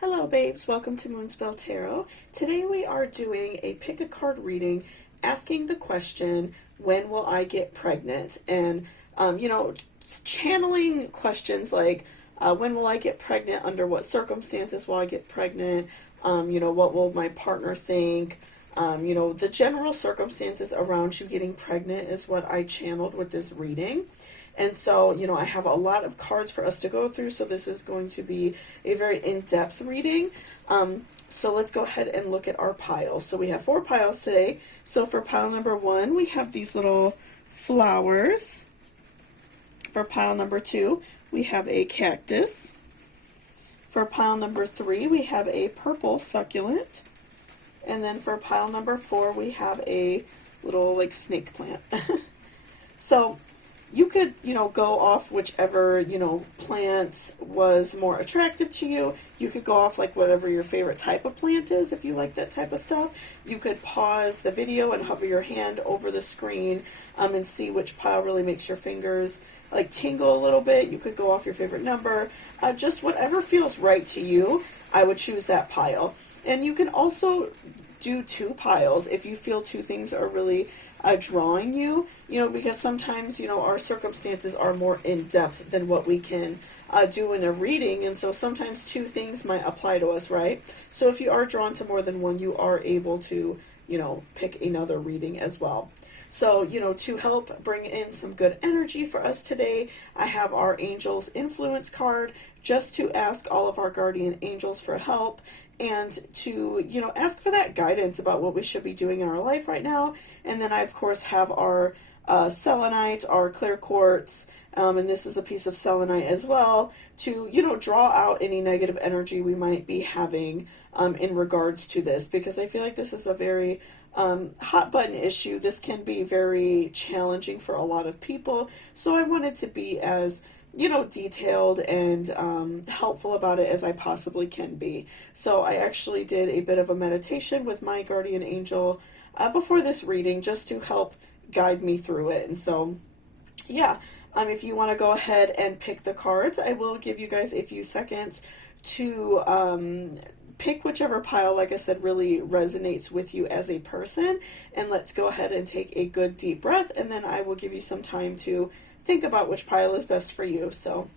Hello babes, welcome to Moonspell Tarot. Today we are doing a pick a card reading asking the question, when will I get pregnant? And, channeling questions like, when will I get pregnant? Under what circumstances will I get pregnant? What will my partner think? The general circumstances around you getting pregnant is what I channeled with this reading. And so, I have a lot of cards for us to go through, so this is going to be a very in-depth reading. So let's go ahead and look at our piles. So we have 4 piles today. So for pile number 1, we have these little flowers. For pile number 2, we have a cactus. For pile number 3, we have a purple succulent. And then for pile number 4, we have a little snake plant. So you could, go off whichever, plant was more attractive to you. You could go off whatever your favorite type of plant is if you like that type of stuff. You could pause the video and hover your hand over the screen and see which pile really makes your fingers tingle a little bit. You could go off your favorite number. Just whatever feels right to you, I would choose that pile. And you can also do 2 piles if you feel 2 things are really drawing you, because sometimes, our circumstances are more in-depth than what we can do in a reading, and so sometimes 2 things might apply to us, right? So if you are drawn to more than one, you are able to, pick another reading as well. So, to help bring in some good energy for us today, I have our Angels Influence card, just to ask all of our guardian angels for help and to, ask for that guidance about what we should be doing in our life right now. And then I, of course, have our selenite, our clear quartz, and this is a piece of selenite as well, to, draw out any negative energy we might be having in regards to this, because I feel like this is a very hot button issue. This can be very challenging for a lot of people, so I wanted to be as detailed and helpful about it as I possibly can be. So I actually did a bit of a meditation with my guardian angel before this reading, just to help guide me through it. And so, yeah, if you want to go ahead and pick the cards, I will give you guys a few seconds to pick whichever pile, like I said, really resonates with you as a person. And let's go ahead and take a good deep breath, and then I will give you some time to think about which pile is best for you. So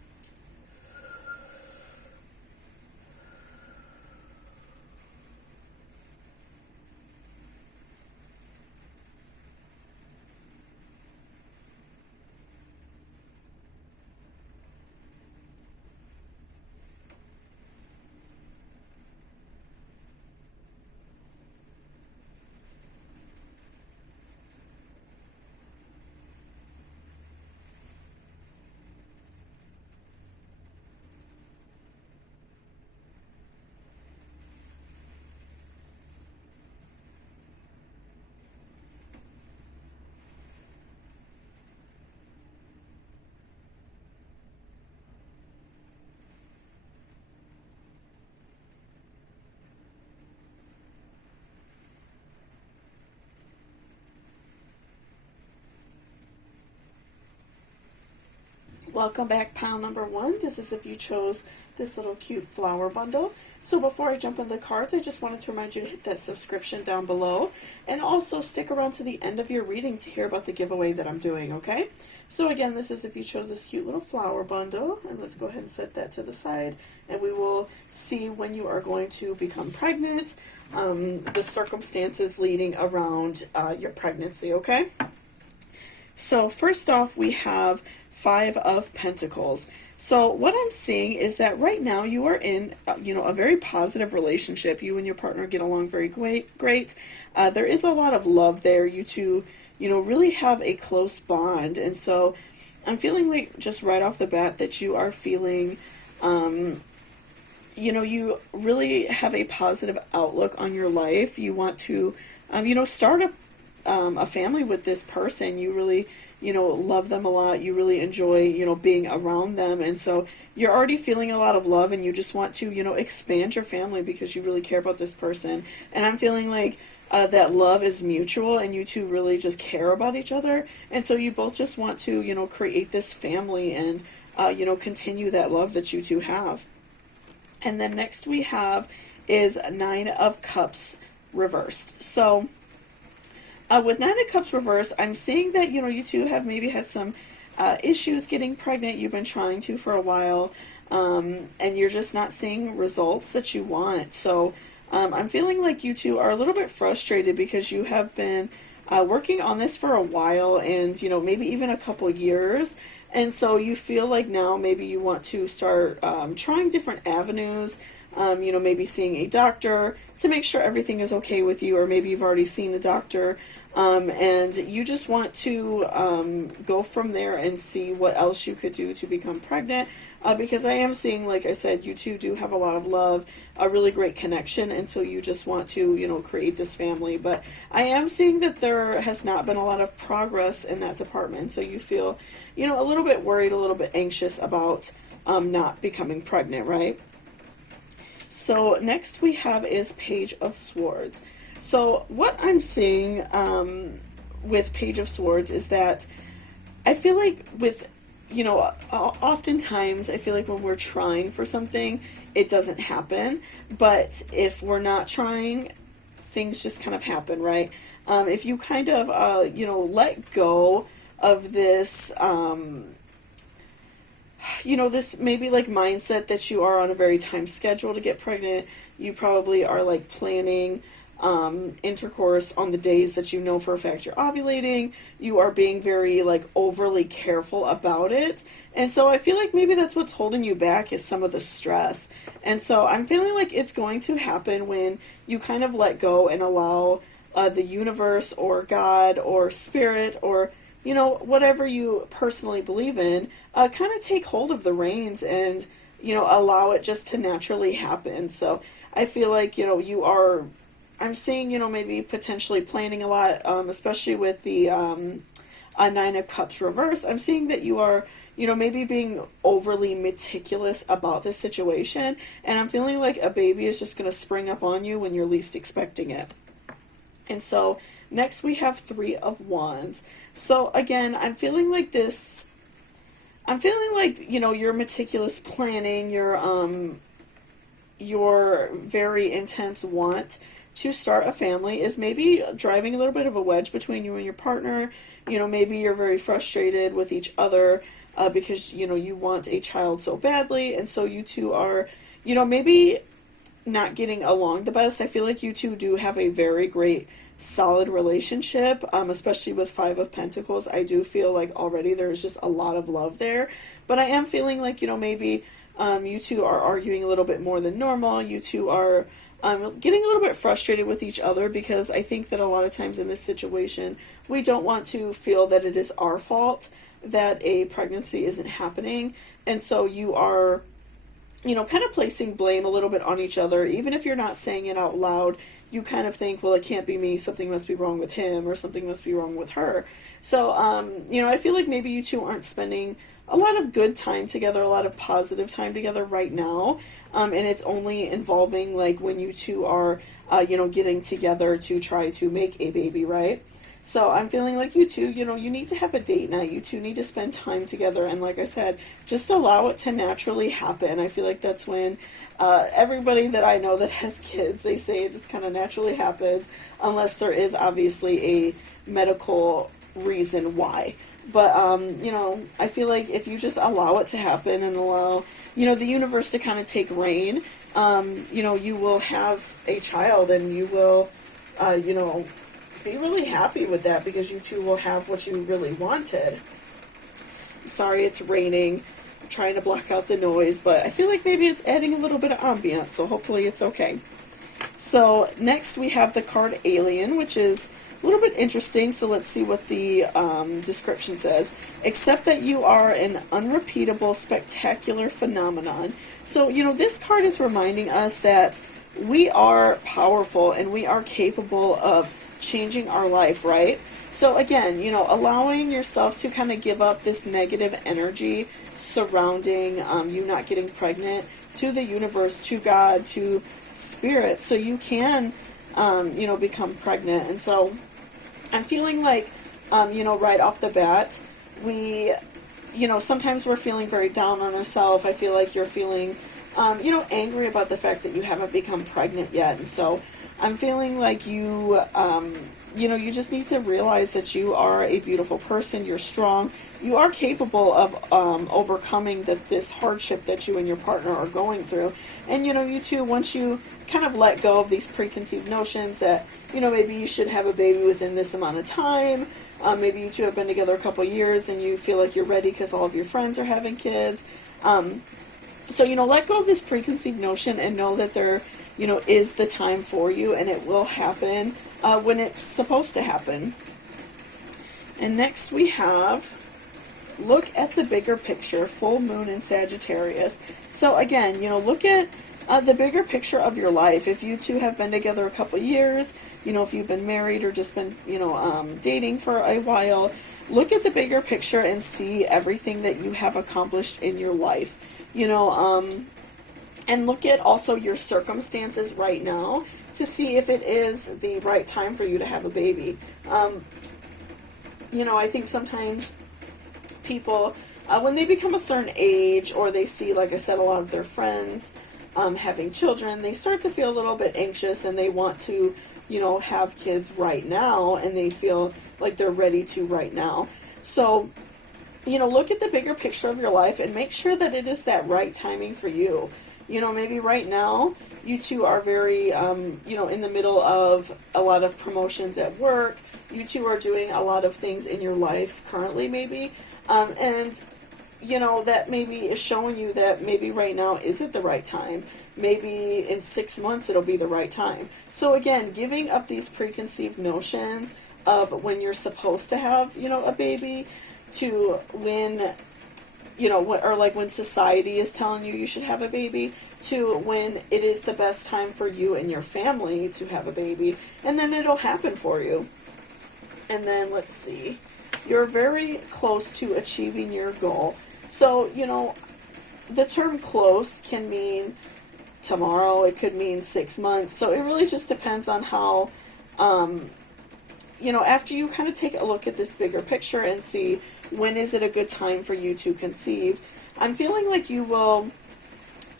welcome back, pile number 1. This is if you chose this little cute flower bundle. So before I jump into the cards, I just wanted to remind you to hit that subscription down below, and also stick around to the end of your reading to hear about the giveaway that I'm doing, okay? So again, this is if you chose this cute little flower bundle, and let's go ahead and set that to the side, and we will see when you are going to become pregnant, the circumstances leading around your pregnancy, okay? So first off, we have 5 of Pentacles. So what I'm seeing is that right now you are in, a very positive relationship. You and your partner get along very great. There is a lot of love there. You two, really have a close bond. And so I'm feeling like just right off the bat that you are feeling, you really have a positive outlook on your life. You want to, start a family with this person. You really, love them a lot. You really enjoy, being around them. And so you're already feeling a lot of love, and you just want to, expand your family because you really care about this person. And I'm feeling like that love is mutual, and you two really just care about each other. And so you both just want to, create this family and, continue that love that you two have. And then next we have is Nine of Cups reversed. So with Nine of Cups reversed, I'm seeing that, you two have maybe had some issues getting pregnant. You've been trying to for a while, and you're just not seeing results that you want. So I'm feeling like you two are a little bit frustrated because you have been working on this for a while, and maybe even a couple years. And so you feel like now maybe you want to start trying different avenues, maybe seeing a doctor to make sure everything is okay with you, or maybe you've already seen a doctor, and you just want to go from there and see what else you could do to become pregnant, because I am seeing, like I said, you two do have a lot of love, a really great connection, and so you just want to, create this family. But I am seeing that there has not been a lot of progress in that department, so you feel, a little bit worried, a little bit anxious about not becoming pregnant, right? So next we have is Page of Swords. So what I'm seeing with Page of Swords is that I feel like with, oftentimes I feel like when we're trying for something, it doesn't happen. But if we're not trying, things just kind of happen, right? If you kind of, let go of this, this maybe like mindset that you are on a very timed schedule to get pregnant, you probably are like planning intercourse on the days that you know for a fact you're ovulating. You are being very like overly careful about it, and so I feel like maybe that's what's holding you back is some of the stress. And so I'm feeling like it's going to happen when you kind of let go and allow the universe or God or spirit or whatever you personally believe in, kind of take hold of the reins and allow it just to naturally happen. So I feel like I'm seeing, maybe potentially planning a lot, especially with the Nine of Cups reverse. I'm seeing that you are, maybe being overly meticulous about this situation, and I'm feeling like a baby is just going to spring up on you when you're least expecting it. And so next we have Three of Wands. So again, I'm feeling like this, your meticulous planning, your very intense want to start a family is maybe driving a little bit of a wedge between you and your partner. Maybe you're very frustrated with each other because, you want a child so badly, and so you two are, maybe not getting along the best. I feel like you two do have a very great solid relationship, especially with Five of Pentacles. I do feel like already there's just a lot of love there, but I am feeling like, maybe you two are arguing a little bit more than normal. You two are getting a little bit frustrated with each other, because I think that a lot of times in this situation, we don't want to feel that it is our fault that a pregnancy isn't happening, and so you are kind of placing blame a little bit on each other. Even if you're not saying it out loud, you kind of think, well, it can't be me, something must be wrong with him, or something must be wrong with her. So, I feel like maybe you two aren't spending a lot of good time together, a lot of positive time together right now, and it's only involving, like, when you two are, getting together to try to make a baby, right? So I'm feeling like you two, you need to have a date night. You two need to spend time together. And like I said, just allow it to naturally happen. I feel like that's when everybody that I know that has kids, they say it just kind of naturally happens, unless there is obviously a medical reason why. But, I feel like if you just allow it to happen and allow, the universe to kind of take reign, you will have a child, and you will, be really happy with that, because you two will have what you really wanted. Sorry, it's raining. I'm trying to block out the noise, but I feel like maybe it's adding a little bit of ambiance, so hopefully it's okay. So next we have the card Alien, which is a little bit interesting. So let's see what the description says. Except that you are an unrepeatable, spectacular phenomenon. So, this card is reminding us that we are powerful and we are capable of changing our life, right? So again, allowing yourself to kind of give up this negative energy surrounding you not getting pregnant to the universe, to God, to spirit, so you can, become pregnant. And so I'm feeling like, right off the bat, we, sometimes we're feeling very down on ourselves. I feel like you're feeling angry about the fact that you haven't become pregnant yet. And so I'm feeling like you just need to realize that you are a beautiful person. You're strong. You are capable of overcoming this hardship that you and your partner are going through. And, you two, once you kind of let go of these preconceived notions that, maybe you should have a baby within this amount of time. Maybe you two have been together a couple years and you feel like you're ready because all of your friends are having kids. So, let go of this preconceived notion and know that there, is the time for you, and it will happen when it's supposed to happen. And next we have, look at the bigger picture, full moon in Sagittarius. So again, look at the bigger picture of your life. If you two have been together a couple years, if you've been married or just been, dating for a while, look at the bigger picture and see everything that you have accomplished in your life. And look at also your circumstances right now to see if it is the right time for you to have a baby. I think sometimes people, when they become a certain age, or they see, like I said, a lot of their friends having children, they start to feel a little bit anxious, and they want to, have kids right now, and they feel like they're ready to right now. So, look at the bigger picture of your life and make sure that it is that right timing for you. Maybe right now you two are very, in the middle of a lot of promotions at work. You two are doing a lot of things in your life currently, maybe. And that maybe is showing you that maybe right now isn't the right time. Maybe in 6 months it'll be the right time. So again, giving up these preconceived notions of when you're supposed to have, a baby, to when, or like when society is telling you should have a baby, to when it is the best time for you and your family to have a baby, and then it'll happen for you. And then let's see, you're very close to achieving your goal. So, the term close can mean tomorrow, it could mean 6 months. So it really just depends on how, after you kind of take a look at this bigger picture and see when is it a good time for you to conceive, I'm feeling like you will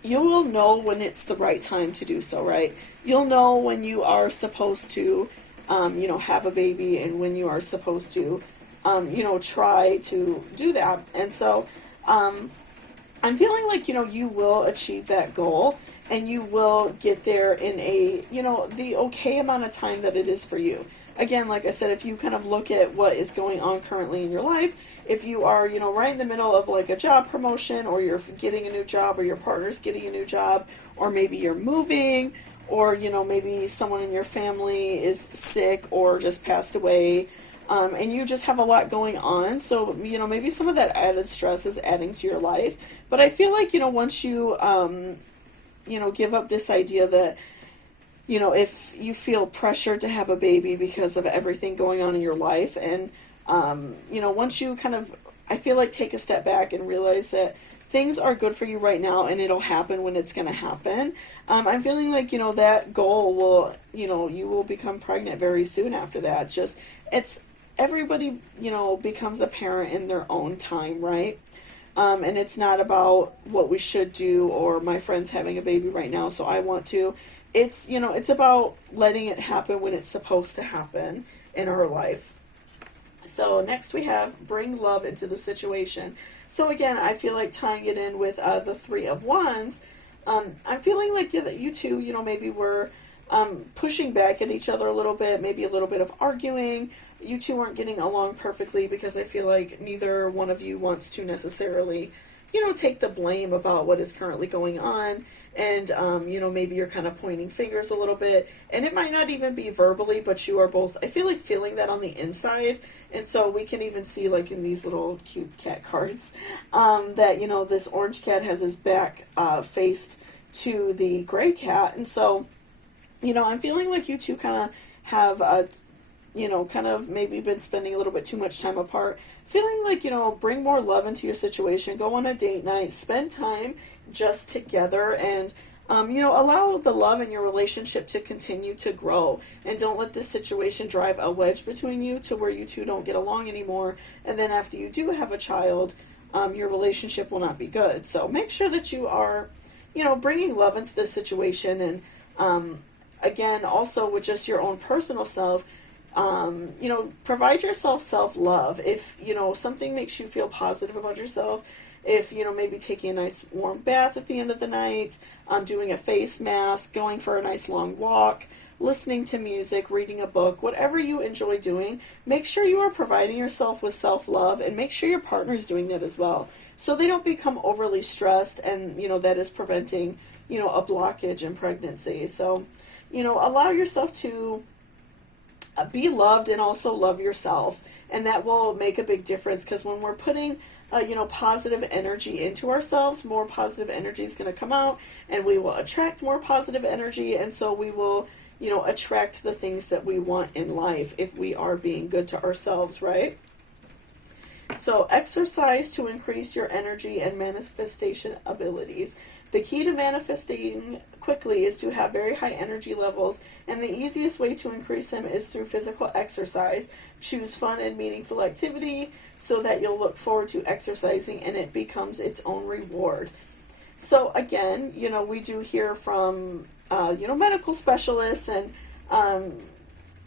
know when it's the right time to do so, right? You'll know when you are supposed to, have a baby, and when you are supposed to, try to do that. And so, I'm feeling like, you will achieve that goal, and you will get there in a, the okay amount of time that it is for you. Again, like I said, if you kind of look at what is going on currently in your life, if you are, right in the middle of like a job promotion, or you're getting a new job, or your partner's getting a new job, or maybe you're moving, or, maybe someone in your family is sick or just passed away, and you just have a lot going on. So, maybe some of that added stress is adding to your life. But I feel like, once you, give up this idea that, if you feel pressured to have a baby because of everything going on in your life, and, once you kind of, I feel like, take a step back and realize that things are good for you right now, and it'll happen when it's going to happen. I'm feeling like, that goal will, you will become pregnant very soon after that. Just, it's, everybody, becomes a parent in their own time, right? And it's not about what we should do, or my friend's having a baby right now, so I want to. It's, it's about letting it happen when it's supposed to happen in our life. So next we have bring love into the situation. So again, I feel like tying it in with the Three of Wands, I'm feeling like that you two, maybe we're pushing back at each other a little bit, maybe a little bit of arguing. You two aren't getting along perfectly because I feel like neither one of you wants to necessarily, take the blame about what is currently going on. And, maybe you're kind of pointing fingers a little bit, and it might not even be verbally, but you are both, I feel like, feeling that on the inside. And so we can even see, like, in these little cute cat cards, that, this orange cat has his back faced to the gray cat. And so, I'm feeling like you two kind of have, kind of maybe been spending a little bit too much time apart. Feeling like, bring more love into your situation, go on a date night, spend time just together, and allow the love in your relationship to continue to grow, and don't let this situation drive a wedge between you to where you two don't get along anymore, and then after you do have a child, your relationship will not be good. So make sure that you are, bringing love into the situation. And again, also with just your own personal self, provide yourself self-love. If, something makes you feel positive about yourself, if, maybe taking a nice warm bath at the end of the night, doing a face mask, going for a nice long walk, listening to music, reading a book, whatever you enjoy doing, make sure you are providing yourself with self-love, and make sure your partner is doing that as well. So they don't become overly stressed, and, that is preventing, a blockage in pregnancy. So, allow yourself to be loved and also love yourself. And that will make a big difference, because when we're putting positive energy into ourselves, more positive energy is going to come out, and we will attract more positive energy. And so we will, attract the things that we want in life if we are being good to ourselves, right? So exercise to increase your energy and manifestation abilities. The key to manifesting quickly is to have very high energy levels, and the easiest way to increase them is through physical exercise. Choose fun and meaningful activity so that you'll look forward to exercising and it becomes its own reward. So again, we do hear from, medical specialists and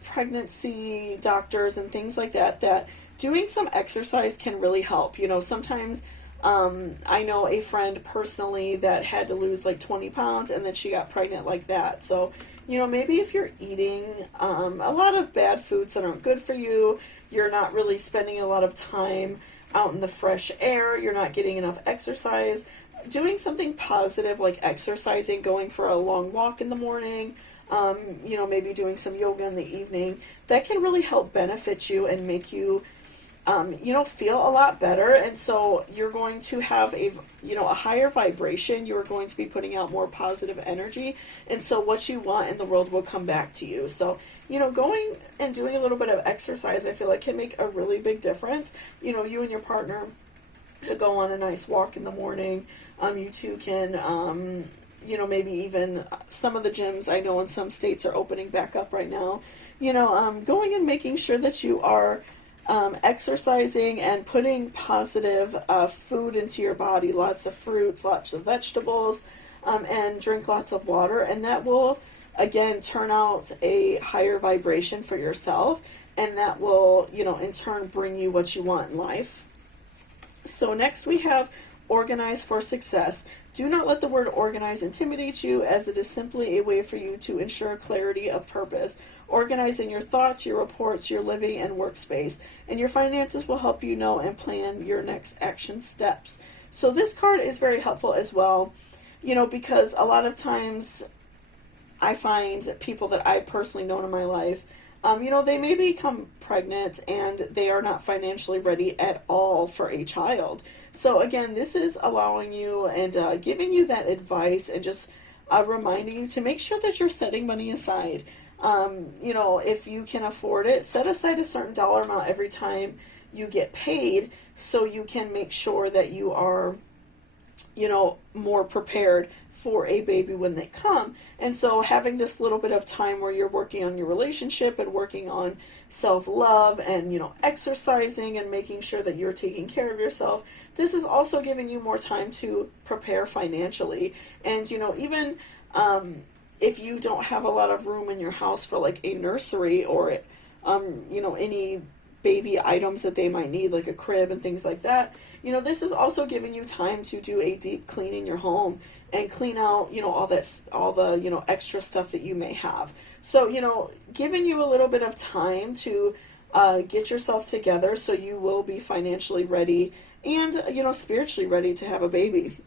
pregnancy doctors and things like that, that doing some exercise can really help. Sometimes I know a friend personally that had to lose like 20 pounds and then she got pregnant like that. So, maybe if you're eating a lot of bad foods that aren't good for you, you're not really spending a lot of time out in the fresh air, you're not getting enough exercise, doing something positive like exercising, going for a long walk in the morning, maybe doing some yoga in the evening, that can really help benefit you and make you feel a lot better. And so you're going to have a higher vibration. You're going to be putting out more positive energy. And so what you want in the world will come back to you. So, going and doing a little bit of exercise, I feel like can make a really big difference. You and your partner go on a nice walk in the morning. You two can, maybe even some of the gyms I know in some states are opening back up right now. Going and making sure that you are exercising and putting positive food into your body, lots of fruits, lots of vegetables, and drink lots of water, and that will again turn out a higher vibration for yourself, and that will in turn bring you what you want in life. So next we have organize for success. Do not let the word organize intimidate you, as it is simply a way for you to ensure clarity of purpose. Organize in your thoughts, your reports, your living and workspace, and your finances will help you know and plan your next action steps. So this card is very helpful as well, because a lot of times I find people that I've personally known in my life, they may become pregnant and they are not financially ready at all for a child. So again, this is allowing you and giving you that advice and just reminding you to make sure that you're setting money aside. If you can afford it, set aside a certain dollar amount every time you get paid, so you can make sure that you are, more prepared for a baby when they come. And so having this little bit of time where you're working on your relationship and working on self-love and, exercising and making sure that you're taking care of yourself, this is also giving you more time to prepare financially. And, even, if you don't have a lot of room in your house for like a nursery or, any baby items that they might need, like a crib and things like that, this is also giving you time to do a deep clean in your home and clean out, all the, extra stuff that you may have. So, giving you a little bit of time to get yourself together so you will be financially ready and, spiritually ready to have a baby.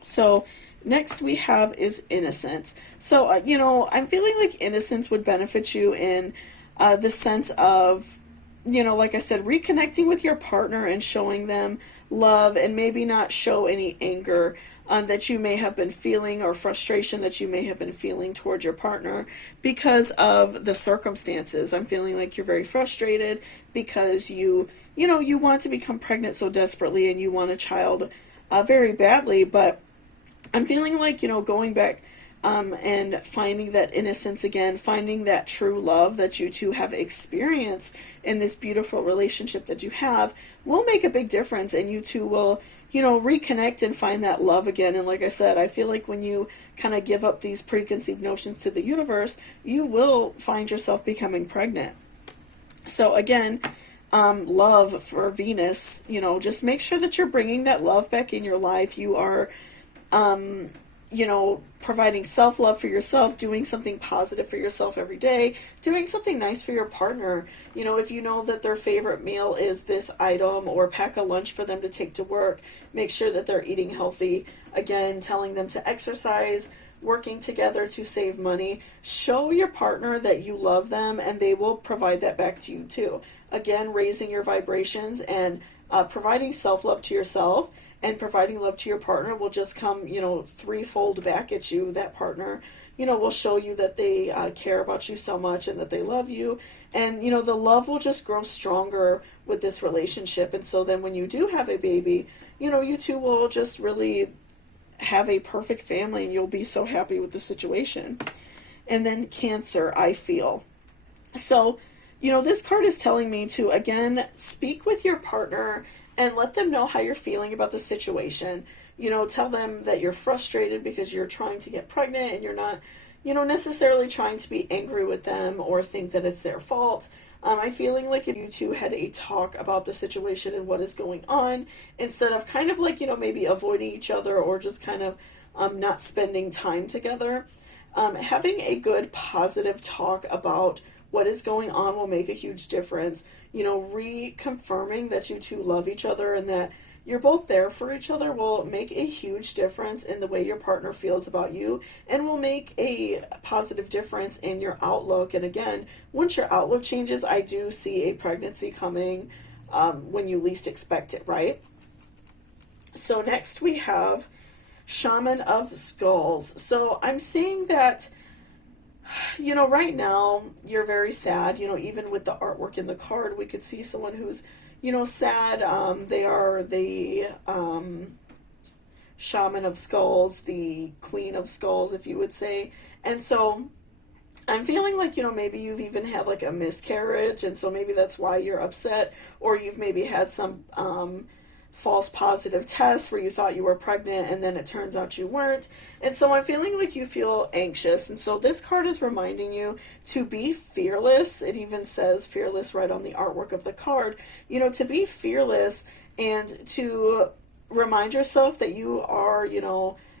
So, next we have is innocence. So, I'm feeling like innocence would benefit you in the sense of, like I said, reconnecting with your partner and showing them love, and maybe not show any anger that you may have been feeling or frustration that you may have been feeling towards your partner because of the circumstances. I'm feeling like you're very frustrated because you want to become pregnant so desperately and you want a child very badly, but I'm feeling like, going back and finding that innocence again, finding that true love that you two have experienced in this beautiful relationship that you have will make a big difference, and you two will, reconnect and find that love again. And like I said, I feel like when you kind of give up these preconceived notions to the universe, you will find yourself becoming pregnant. So again, love for Venus, just make sure that you're bringing that love back in your life. You are, providing self-love for yourself, doing something positive for yourself every day, doing something nice for your partner. If you know that their favorite meal is this item, or pack a lunch for them to take to work, make sure that they're eating healthy. Again, telling them to exercise, working together to save money. Show your partner that you love them, and they will provide that back to you too. Again, raising your vibrations and providing self-love to yourself and providing love to your partner will just come, threefold back at you. That partner, will show you that they care about you so much and that they love you. And, the love will just grow stronger with this relationship. And so then when you do have a baby, you two will just really have a perfect family, and you'll be so happy with the situation. And then Cancer, I feel. So, this card is telling me to, again, speak with your partner and let them know how you're feeling about the situation. Tell them that you're frustrated because you're trying to get pregnant, and you're not, necessarily trying to be angry with them or think that it's their fault. I'm feeling like if you two had a talk about the situation and what is going on, instead of kind of like, maybe avoiding each other or just kind of not spending time together, having a good positive talk about what is going on will make a huge difference. Reconfirming that you two love each other and that you're both there for each other will make a huge difference in the way your partner feels about you, and will make a positive difference in your outlook. And again, once your outlook changes, I do see a pregnancy coming when you least expect it, right? So next we have Shaman of Skulls. So I'm seeing that, right now you're very sad. Even with the artwork in the card, we could see someone who's, sad. They are the Shaman of Skulls, the Queen of Skulls, if you would say. And so I'm feeling like, maybe you've even had like a miscarriage, and so maybe that's why you're upset, or you've maybe had some false positive tests where you thought you were pregnant and then it turns out you weren't. And so I'm feeling like you feel anxious. And so this card is reminding you to be fearless. It even says fearless right on the artwork of the card. To be fearless and to remind yourself that you are,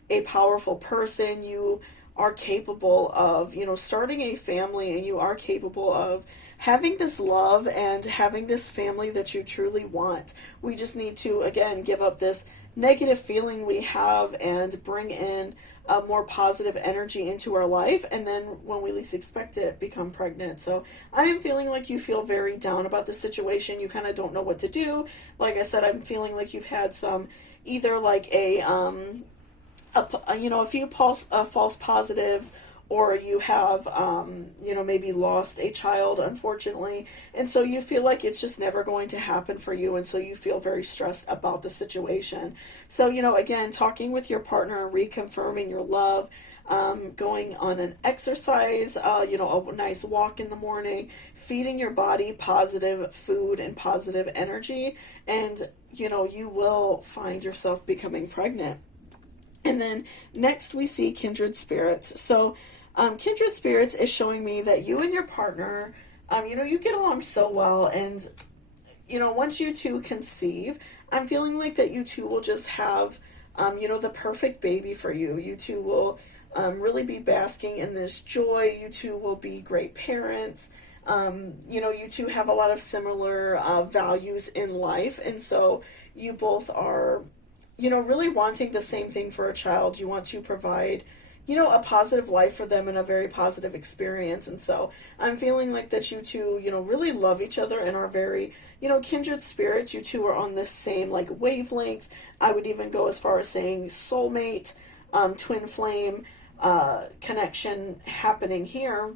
a powerful person. You are capable of, starting a family, and you are capable of having this love and having this family that you truly want. We just need to, again, give up this negative feeling we have and bring in a more positive energy into our life, and then when we least expect it, become pregnant. So I am feeling like you feel very down about the situation. You kind of don't know what to do. Like I said, I'm feeling like you've had some, either like a few false positives, or you have, maybe lost a child, unfortunately. And so you feel like it's just never going to happen for you. And so you feel very stressed about the situation. So, again, talking with your partner and reconfirming your love, going on an exercise, a nice walk in the morning, feeding your body positive food and positive energy. And, you will find yourself becoming pregnant. And then next we see kindred spirits. So kindred spirits is showing me that you and your partner, you get along so well. And, once you two conceive, I'm feeling like that you two will just have, the perfect baby for you. You two will really be basking in this joy. You two will be great parents. You two have a lot of similar values in life. And so you both are, really wanting the same thing for a child. You want to provide, a positive life for them and a very positive experience. And so I'm feeling like that you two, really love each other and are very, kindred spirits. You two are on this same like wavelength. I would even go as far as saying soulmate, twin flame connection happening here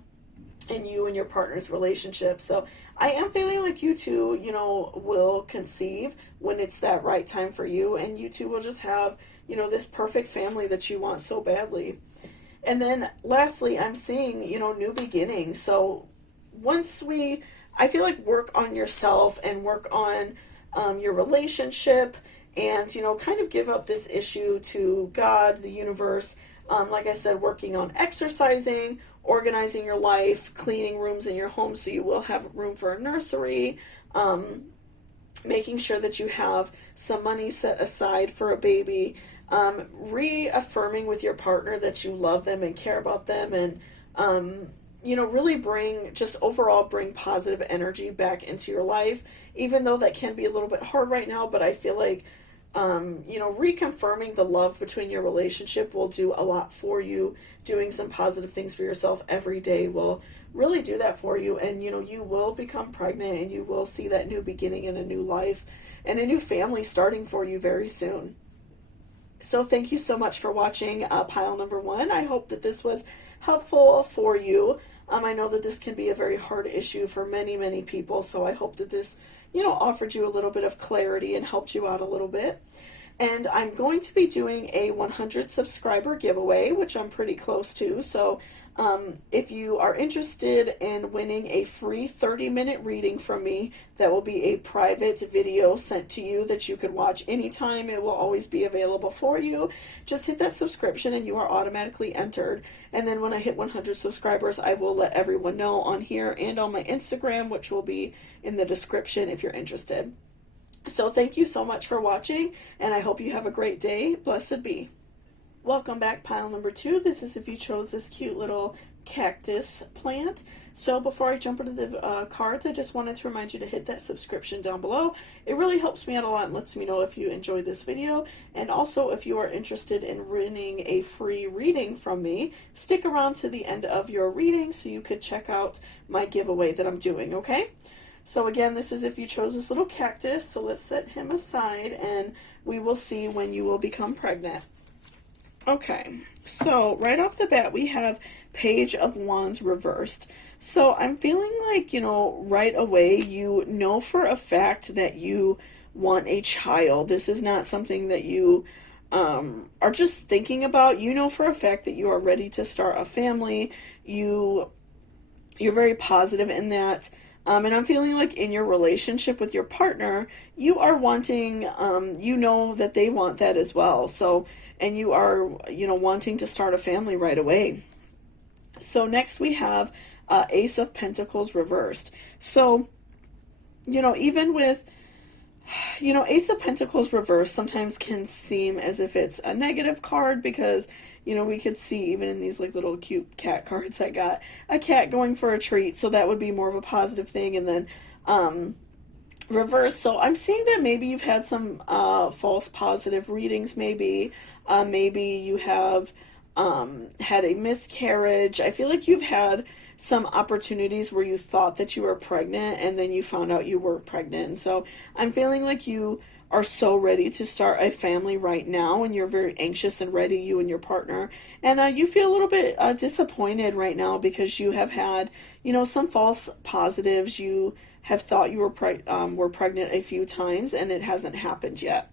in you and your partner's relationship. So I am feeling like you two, will conceive when it's that right time for you, and you two will just have, this perfect family that you want so badly. And then lastly, I'm seeing, new beginnings. So once I feel like work on yourself and work on your relationship and, you know, kind of give up this issue to God, the universe. Like I said, working on exercising, organizing your life, cleaning rooms in your home so you will have room for a nursery, making sure that you have some money set aside for a baby, reaffirming with your partner that you love them and care about them, and you know, really overall bring positive energy back into your life, even though that can be a little bit hard right now. But I feel like you know, reconfirming the love between your relationship will do a lot for you. Doing some positive things for yourself every day will really do that for you, and you know, you will become pregnant and you will see that new beginning and a new life and a new family starting for you very soon. So thank you so much for watching pile number 1. I hope that this was helpful for you. I know that this can be a very hard issue for many people, so I hope that this, you know, offered you a little bit of clarity and helped you out a little bit. And I'm going to be doing a 100 subscriber giveaway, which I'm pretty close to. So if you are interested in winning a free 30-minute reading from me, that will be a private video sent to you that you could watch anytime. It will always be available for you. Just hit that subscription and you are automatically entered. And then when I hit 100 subscribers, I will let everyone know on here and on my Instagram, which will be in the description if you're interested. So thank you so much for watching, and I hope you have a great day. Blessed be. Welcome back, pile number 2. This is if you chose this cute little cactus plant. So before I jump into the cards, I just wanted to remind you to hit that subscription down below. It really helps me out a lot and lets me know if you enjoyed this video. And also, if you are interested in winning a free reading from me, stick around to the end of your reading so you could check out my giveaway that I'm doing, okay? So again, this is if you chose this little cactus, so let's set him aside and we will see when you will become pregnant. Okay, so right off the bat, we have Page of Wands reversed. So I'm feeling like, you know, right away, you know for a fact that you want a child. This is not something that you are just thinking about. You know for a fact that you are ready to start a family. You're very positive in that. And I'm feeling like in your relationship with your partner, you are wanting, you know that they want that as well. So, and you are, you know, wanting to start a family right away. So next we have Ace of Pentacles reversed. So, you know, even with, you know, Ace of Pentacles reversed sometimes can seem as if it's a negative card because, you know, we could see even in these like little cute cat cards, I got a cat going for a treat, so that would be more of a positive thing. And then reverse, so I'm seeing that maybe you've had some false positive readings, maybe you have had a miscarriage. I feel like you've had some opportunities where you thought that you were pregnant and then you found out you weren't pregnant. And so I'm feeling like you are so ready to start a family right now, and you're very anxious and ready, you and your partner, and you feel a little bit disappointed right now because you have had, you know, some false positives. You have thought you were pregnant a few times and it hasn't happened yet.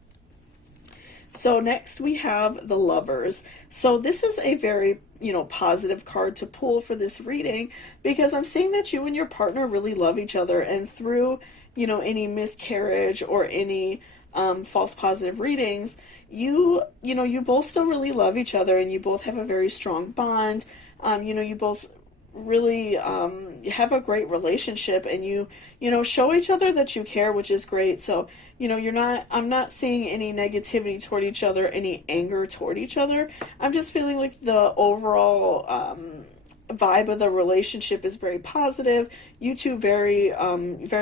So next we have the Lovers. So this is a very, you know, positive card to pull for this reading because I'm seeing that you and your partner really love each other, and through, you know, any miscarriage or any false positive readings, you know, you both still really love each other and you both have a very strong bond. You know, you both really have a great relationship, and you know, show each other that you care, which is great. So, you know, I'm not seeing any negativity toward each other, any anger toward each other. I'm just feeling like the overall vibe of the relationship is very positive. You two very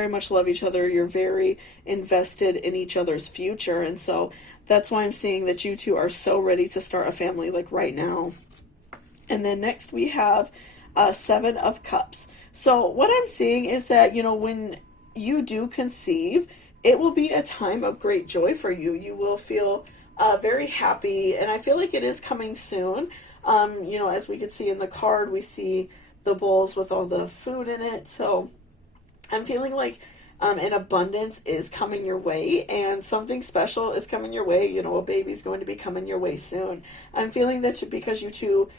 much love each other. You're very invested in each other's future, and so that's why I'm seeing that you two are so ready to start a family like right now. And then next we have Seven of Cups. So what I'm seeing is that, you know, when you do conceive, it will be a time of great joy for you. You will feel very happy, and I feel like it is coming soon. You know, as we can see in the card, we see the bowls with all the food in it. So I'm feeling like an abundance is coming your way, and something special is coming your way. You know, a baby's going to be coming your way soon. I'm feeling that because you two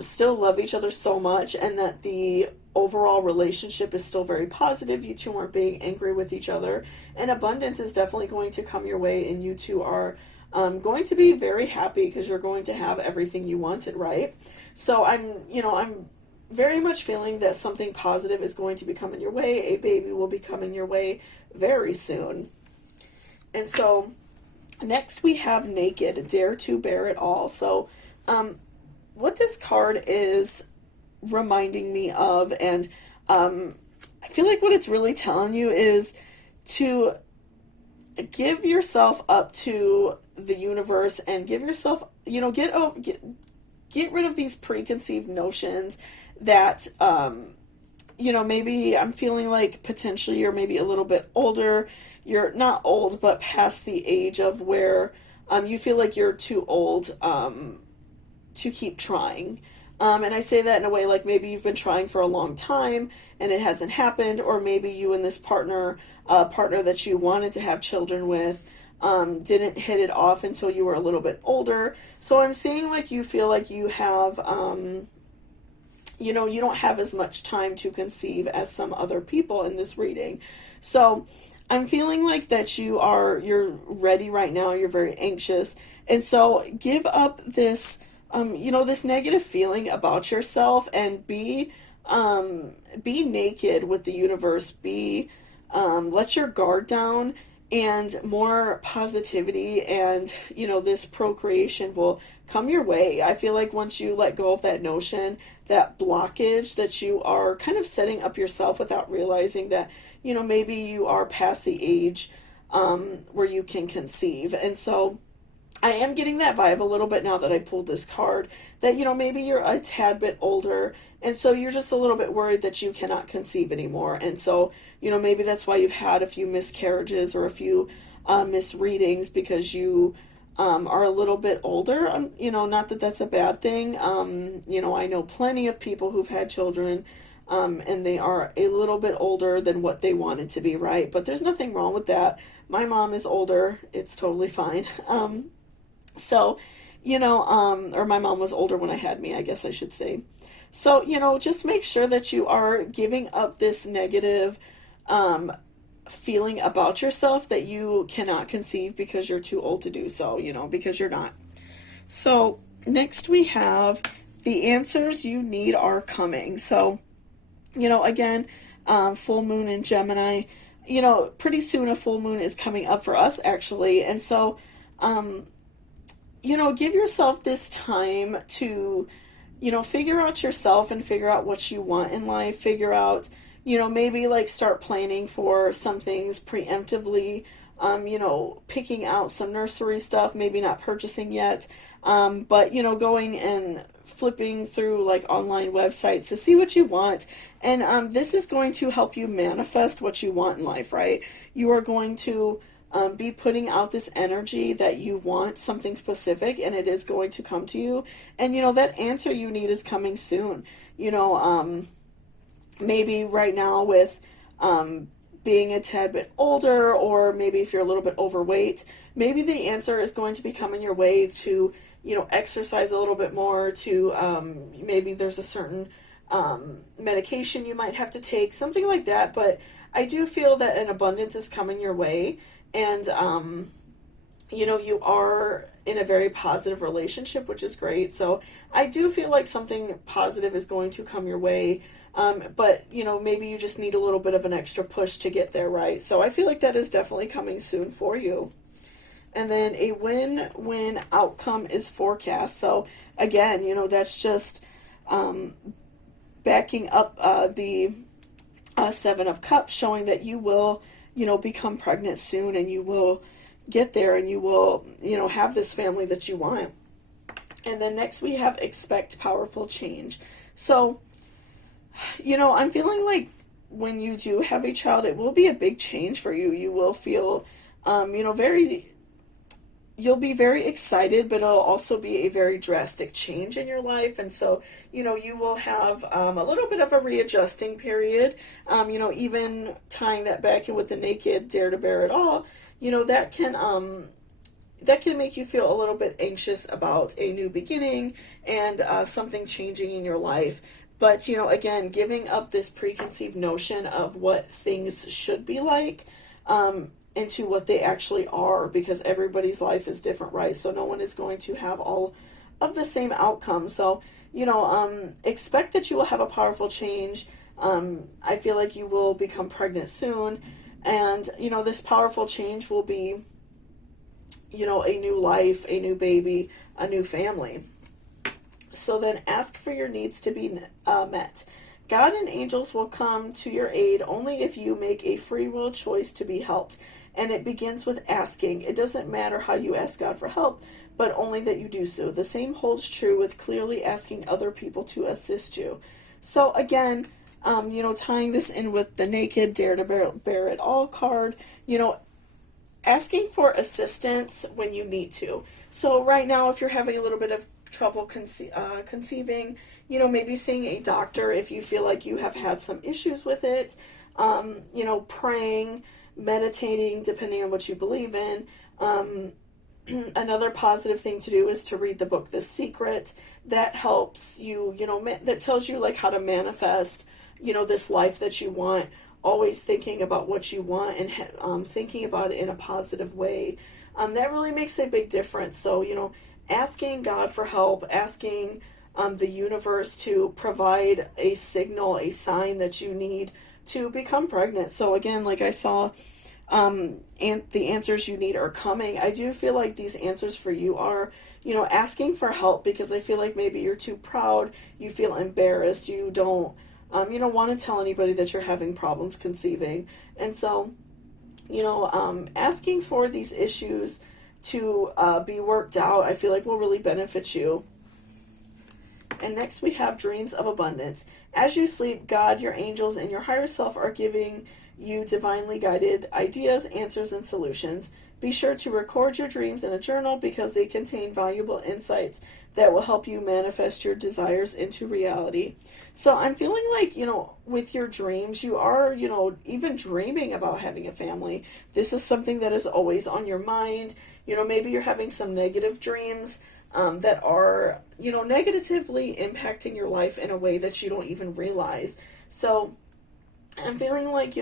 still love each other so much, and that the overall relationship is still very positive. You two aren't being angry with each other, and abundance is definitely going to come your way, and you two are going to be very happy because you're going to have everything you wanted, right? So I'm very much feeling that something positive is going to be coming your way. A baby will be coming your way very soon. And so next we have Naked, Dare to Bear It All. So what this card is reminding me of, and I feel like what it's really telling you is to give yourself up to the universe and give yourself, get rid of these preconceived notions that maybe I'm feeling like potentially you're maybe a little bit older. You're not old, but past the age of where you feel like you're too old to keep trying. And I say that in a way like maybe you've been trying for a long time and it hasn't happened, or maybe you and this partner that you wanted to have children with didn't hit it off until you were a little bit older. So I'm seeing like you feel like you have, you don't have as much time to conceive as some other people in this reading. So I'm feeling like that you're ready right now. You're very anxious. And so give up this, this negative feeling about yourself, and be naked with the universe. Let your guard down, and more positivity and, this procreation will come your way. I feel like once you let go of that notion, that blockage that you are kind of setting up yourself without realizing that, maybe you are past the age where you can conceive. And so I am getting that vibe a little bit now that I pulled this card, that, maybe you're a tad bit older, and so you're just a little bit worried that you cannot conceive anymore. And so, maybe that's why you've had a few miscarriages or a few misreadings, because you are a little bit older. Not that that's a bad thing. I know plenty of people who've had children, and they are a little bit older than what they wanted to be, right? But there's nothing wrong with that. My mom is older. It's totally fine. So, or my mom was older when I had me, I guess I should say. So, just make sure that you are giving up this negative feeling about yourself that you cannot conceive because you're too old to do so, because you're not. So, next we have the answers you need are coming. So, again, full moon in Gemini, pretty soon a full moon is coming up for us, actually. And so, give yourself this time to, figure out yourself and figure out what you want in life. Figure out, maybe like start planning for some things preemptively, picking out some nursery stuff, maybe not purchasing yet, but, going and flipping through like online websites to see what you want. And this is going to help you manifest what you want in life, right? You are going to be putting out this energy that you want something specific, and it is going to come to you. And, that answer you need is coming soon. Maybe right now with being a tad bit older, or maybe if you're a little bit overweight, maybe the answer is going to be coming your way to, exercise a little bit more, to maybe there's a certain medication you might have to take, something like that. But I do feel that an abundance is coming your way. And, you are in a very positive relationship, which is great. So I do feel like something positive is going to come your way. But, maybe you just need a little bit of an extra push to get there, right? So I feel like that is definitely coming soon for you. And then a win-win outcome is forecast. So again, that's just backing up the Seven of Cups, showing that you will become pregnant soon, and you will get there, and you will, have this family that you want. And then next we have expect powerful change. So, I'm feeling like when you do have a child, it will be a big change for you. You will feel, you'll be very excited, but it'll also be a very drastic change in your life. And so, you will have a little bit of a readjusting period. Even tying that back in with the Naked, Dare to Bear It All, that can that can make you feel a little bit anxious about a new beginning and something changing in your life. But, again, giving up this preconceived notion of what things should be like into what they actually are, because everybody's life is different, right? So no one is going to have all of the same outcome. So, expect that you will have a powerful change. I feel like you will become pregnant soon. And, this powerful change will be, a new life, a new baby, a new family. So then ask for your needs to be met. God and angels will come to your aid only if you make a free will choice to be helped. And it begins with asking. It doesn't matter how you ask God for help, but only that you do so. The same holds true with clearly asking other people to assist you. So again, tying this in with the naked, dare to bear it all card, asking for assistance when you need to. So right now, if you're having a little bit of trouble conceiving, maybe seeing a doctor if you feel like you have had some issues with it, praying, meditating, depending on what you believe in. Another positive thing to do is to read the book The Secret. That helps you, that tells you like how to manifest, this life that you want, always thinking about what you want and thinking about it in a positive way. That really makes a big difference. So, asking God for help, asking the universe to provide a signal, a sign that you need to become pregnant. So again, like I saw, and the answers you need are coming. I do feel like these answers for you are, asking for help, because I feel like maybe you're too proud, you feel embarrassed, you don't want to tell anybody that you're having problems conceiving. And so, asking for these issues to be worked out, I feel like will really benefit you. And next we have dreams of abundance. As you sleep, God, your angels, and your higher self are giving you divinely guided ideas, answers, and solutions. Be sure to record your dreams in a journal, because they contain valuable insights that will help you manifest your desires into reality. So I'm feeling like, with your dreams, you are, even dreaming about having a family. This is something that is always on your mind. Maybe you're having some negative dreams that are, negatively impacting your life in a way that you don't even realize. So I'm feeling like,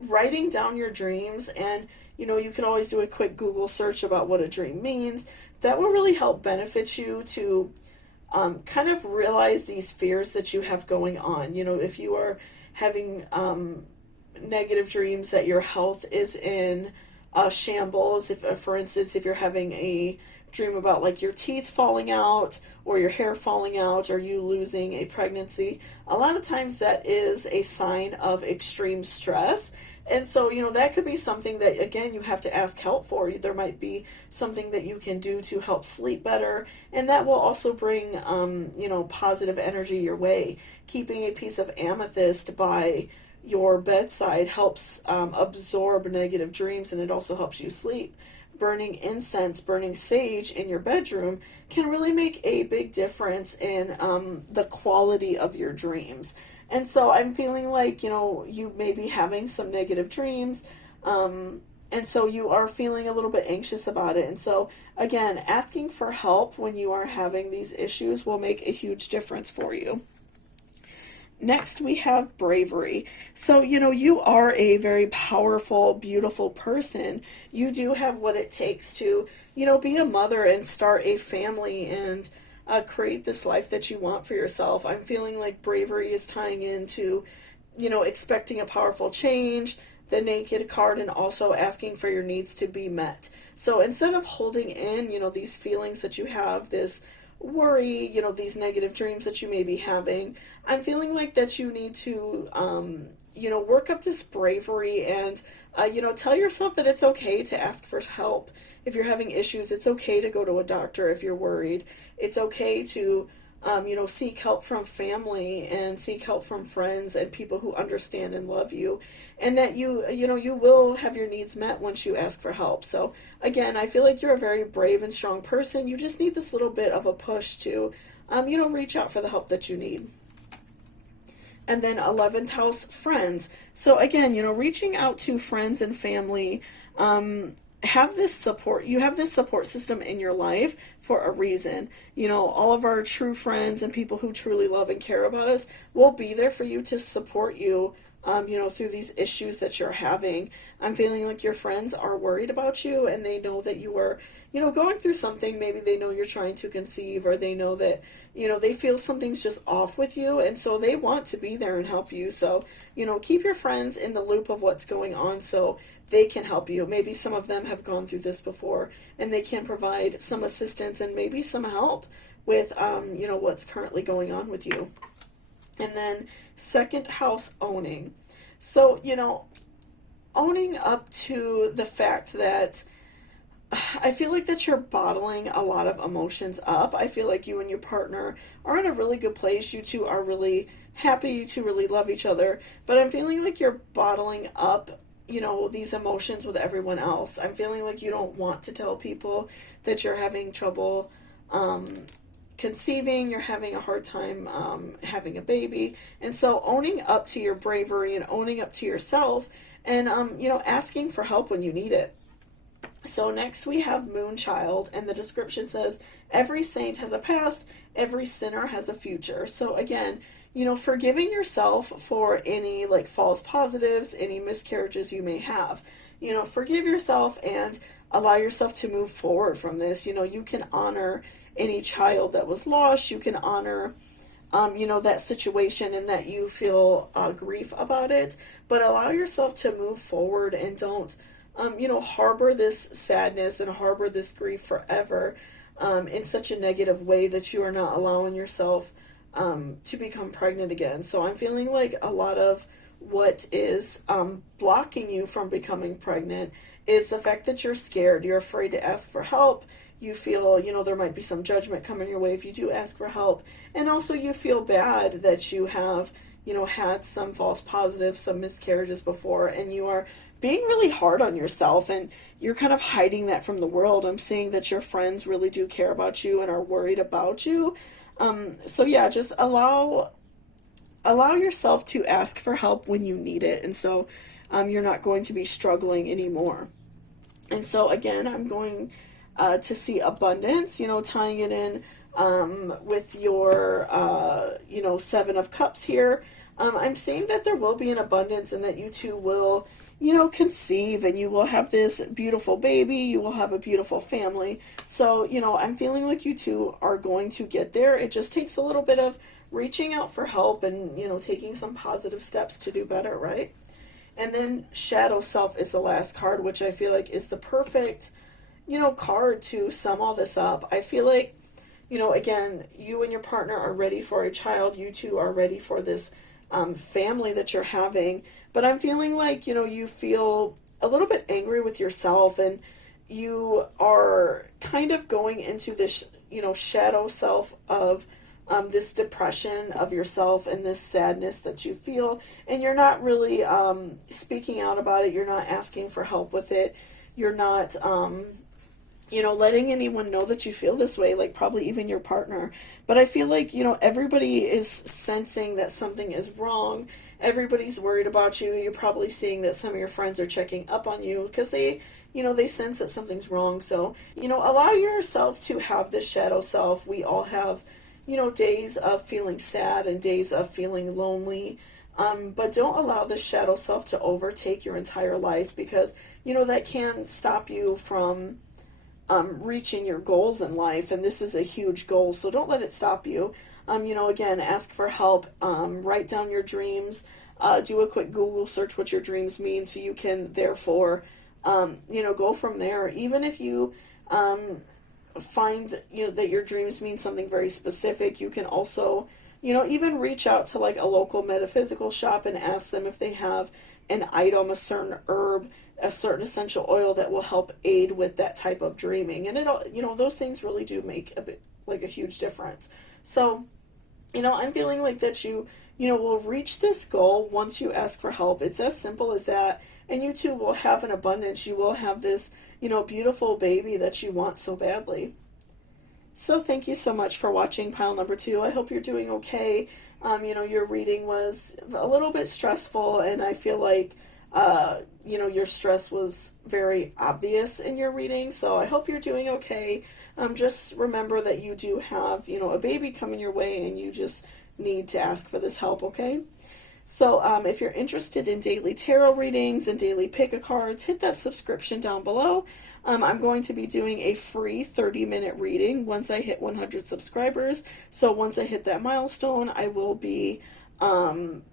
writing down your dreams, and, you can always do a quick Google search about what a dream means. That will really help benefit you to kind of realize these fears that you have going on. If you are having negative dreams that your health is in shambles, if, for instance, if you're having a dream about like your teeth falling out or your hair falling out or you losing a pregnancy, a lot of times that is a sign of extreme stress. And so, that could be something that, again, you have to ask help for. There might be something that you can do to help sleep better, and that will also bring, positive energy your way. Keeping a piece of amethyst by your bedside helps absorb negative dreams, and it also helps you sleep. Burning incense, burning sage in your bedroom can really make a big difference in the quality of your dreams. And so I'm feeling like, you may be having some negative dreams, and so you are feeling a little bit anxious about it. And so, again, asking for help when you are having these issues will make a huge difference for you. Next, we have bravery. So, you are a very powerful, beautiful person. You do have what it takes to, be a mother and start a family and create this life that you want for yourself. I'm feeling like bravery is tying into, expecting a powerful change, the naked card, and also asking for your needs to be met. So instead of holding in, these feelings that you have, this worry, these negative dreams that you may be having, I'm feeling like that you need to, work up this bravery and, tell yourself that it's okay to ask for help. If you're having issues, it's okay to go to a doctor if you're worried. It's okay to, seek help from family and seek help from friends and people who understand and love you. And that you will have your needs met once you ask for help. So again, I feel like you're a very brave and strong person. You just need this little bit of a push to, reach out for the help that you need. And then 11th house, friends. So again, reaching out to friends and family, have this support. You have this support system in your life for a reason. You know, all of our true friends and people who truly love and care about us will be there for you to support you, you know, through these issues that you're having. I'm feeling like your friends are worried about you and they know that you are, you know, going through something. Maybe they know you're trying to conceive, or they know that, you know, they feel something's just off with you. And so they want to be there and help you. So, you know, keep your friends in the loop of what's going on so they can help you. Maybe some of them have gone through this before and they can provide some assistance and maybe some help with, you know, what's currently going on with you. And then second house, owning. So, you know, owning up to the fact that I feel like that you're bottling a lot of emotions up. I feel like you and your partner are in a really good place. You two are really happy. You two really love each other. But I'm feeling like you're bottling up, you know, these emotions with everyone else. I'm feeling like you don't want to tell people that you're having trouble conceiving, you're having a hard time having a baby. And so owning up to your bravery and owning up to yourself and, you know, asking for help when you need it. So next we have Moonchild, and the description says, every saint has a past, every sinner has a future. So again, you know, forgiving yourself for any like false positives, any miscarriages you may have. You know, forgive yourself and allow yourself to move forward from this. You know, you can honor any child that was lost. You can honor, you know, that situation and that you feel grief about it. But allow yourself to move forward and don't, you know, harbor this sadness and harbor this grief forever in such a negative way that you are not allowing yourself to become pregnant again. So I'm feeling like a lot of what is blocking you from becoming pregnant is the fact that you're scared. You're afraid to ask for help. You feel, you know, there might be some judgment coming your way if you do ask for help. And also you feel bad that you have, you know, had some false positives, some miscarriages before, and you are being really hard on yourself and you're kind of hiding that from the world. I'm seeing that your friends really do care about you and are worried about you. So yeah, just allow yourself to ask for help when you need it. And so you're not going to be struggling anymore. And so again, I'm going to see abundance, you know, tying it in with your, you know, Seven of Cups here. I'm seeing that there will be an abundance and that you two will, you know, conceive and you will have this beautiful baby. You will have a beautiful family. So, you know, I'm feeling like you two are going to get there. It just takes a little bit of reaching out for help and, you know, taking some positive steps to do better, right? And then Shadow Self is the last card, which I feel like is the perfect, you know, card to sum all this up. I feel like, you know, again, you and your partner are ready for a child. You two are ready for this family that you're having. But I'm feeling like, you know, you feel a little bit angry with yourself and you are kind of going into this, you know, shadow self of this depression of yourself and this sadness that you feel. And you're not really speaking out about it. You're not asking for help with it. You're not, you know, letting anyone know that you feel this way, like probably even your partner. But I feel like, you know, everybody is sensing that something is wrong. Everybody's worried about you. You're probably seeing that some of your friends are checking up on you because they, you know, they sense that something's wrong. So, you know, allow yourself to have this shadow self. We all have, you know, days of feeling sad and days of feeling lonely. But don't allow this shadow self to overtake your entire life because, you know, that can stop you from reaching your goals in life. And this is a huge goal. So don't let it stop you. You know, again, ask for help, write down your dreams, do a quick Google search what your dreams mean so you can therefore, you know, go from there. Even if you find, you know, that your dreams mean something very specific, you can also, you know, even reach out to like a local metaphysical shop and ask them if they have an item, a certain herb, a certain essential oil that will help aid with that type of dreaming. And it'll, you know, those things really do make a bit, like a huge difference. So, you know, I'm feeling like that you know, will reach this goal once you ask for help. It's as simple as that. And you too will have an abundance. You will have this, you know, beautiful baby that you want so badly. So thank you so much for watching pile number 2. I hope you're doing okay. You know, your reading was a little bit stressful, and I feel like, your stress was very obvious in your reading. So I hope you're doing okay. Just remember that you do have, a baby coming your way, and you just need to ask for this help, okay? So if you're interested in daily tarot readings and daily pick-a-cards, hit that subscription down below. I'm going to be doing a free 30-minute reading once I hit 100 subscribers. So once I hit that milestone, I will be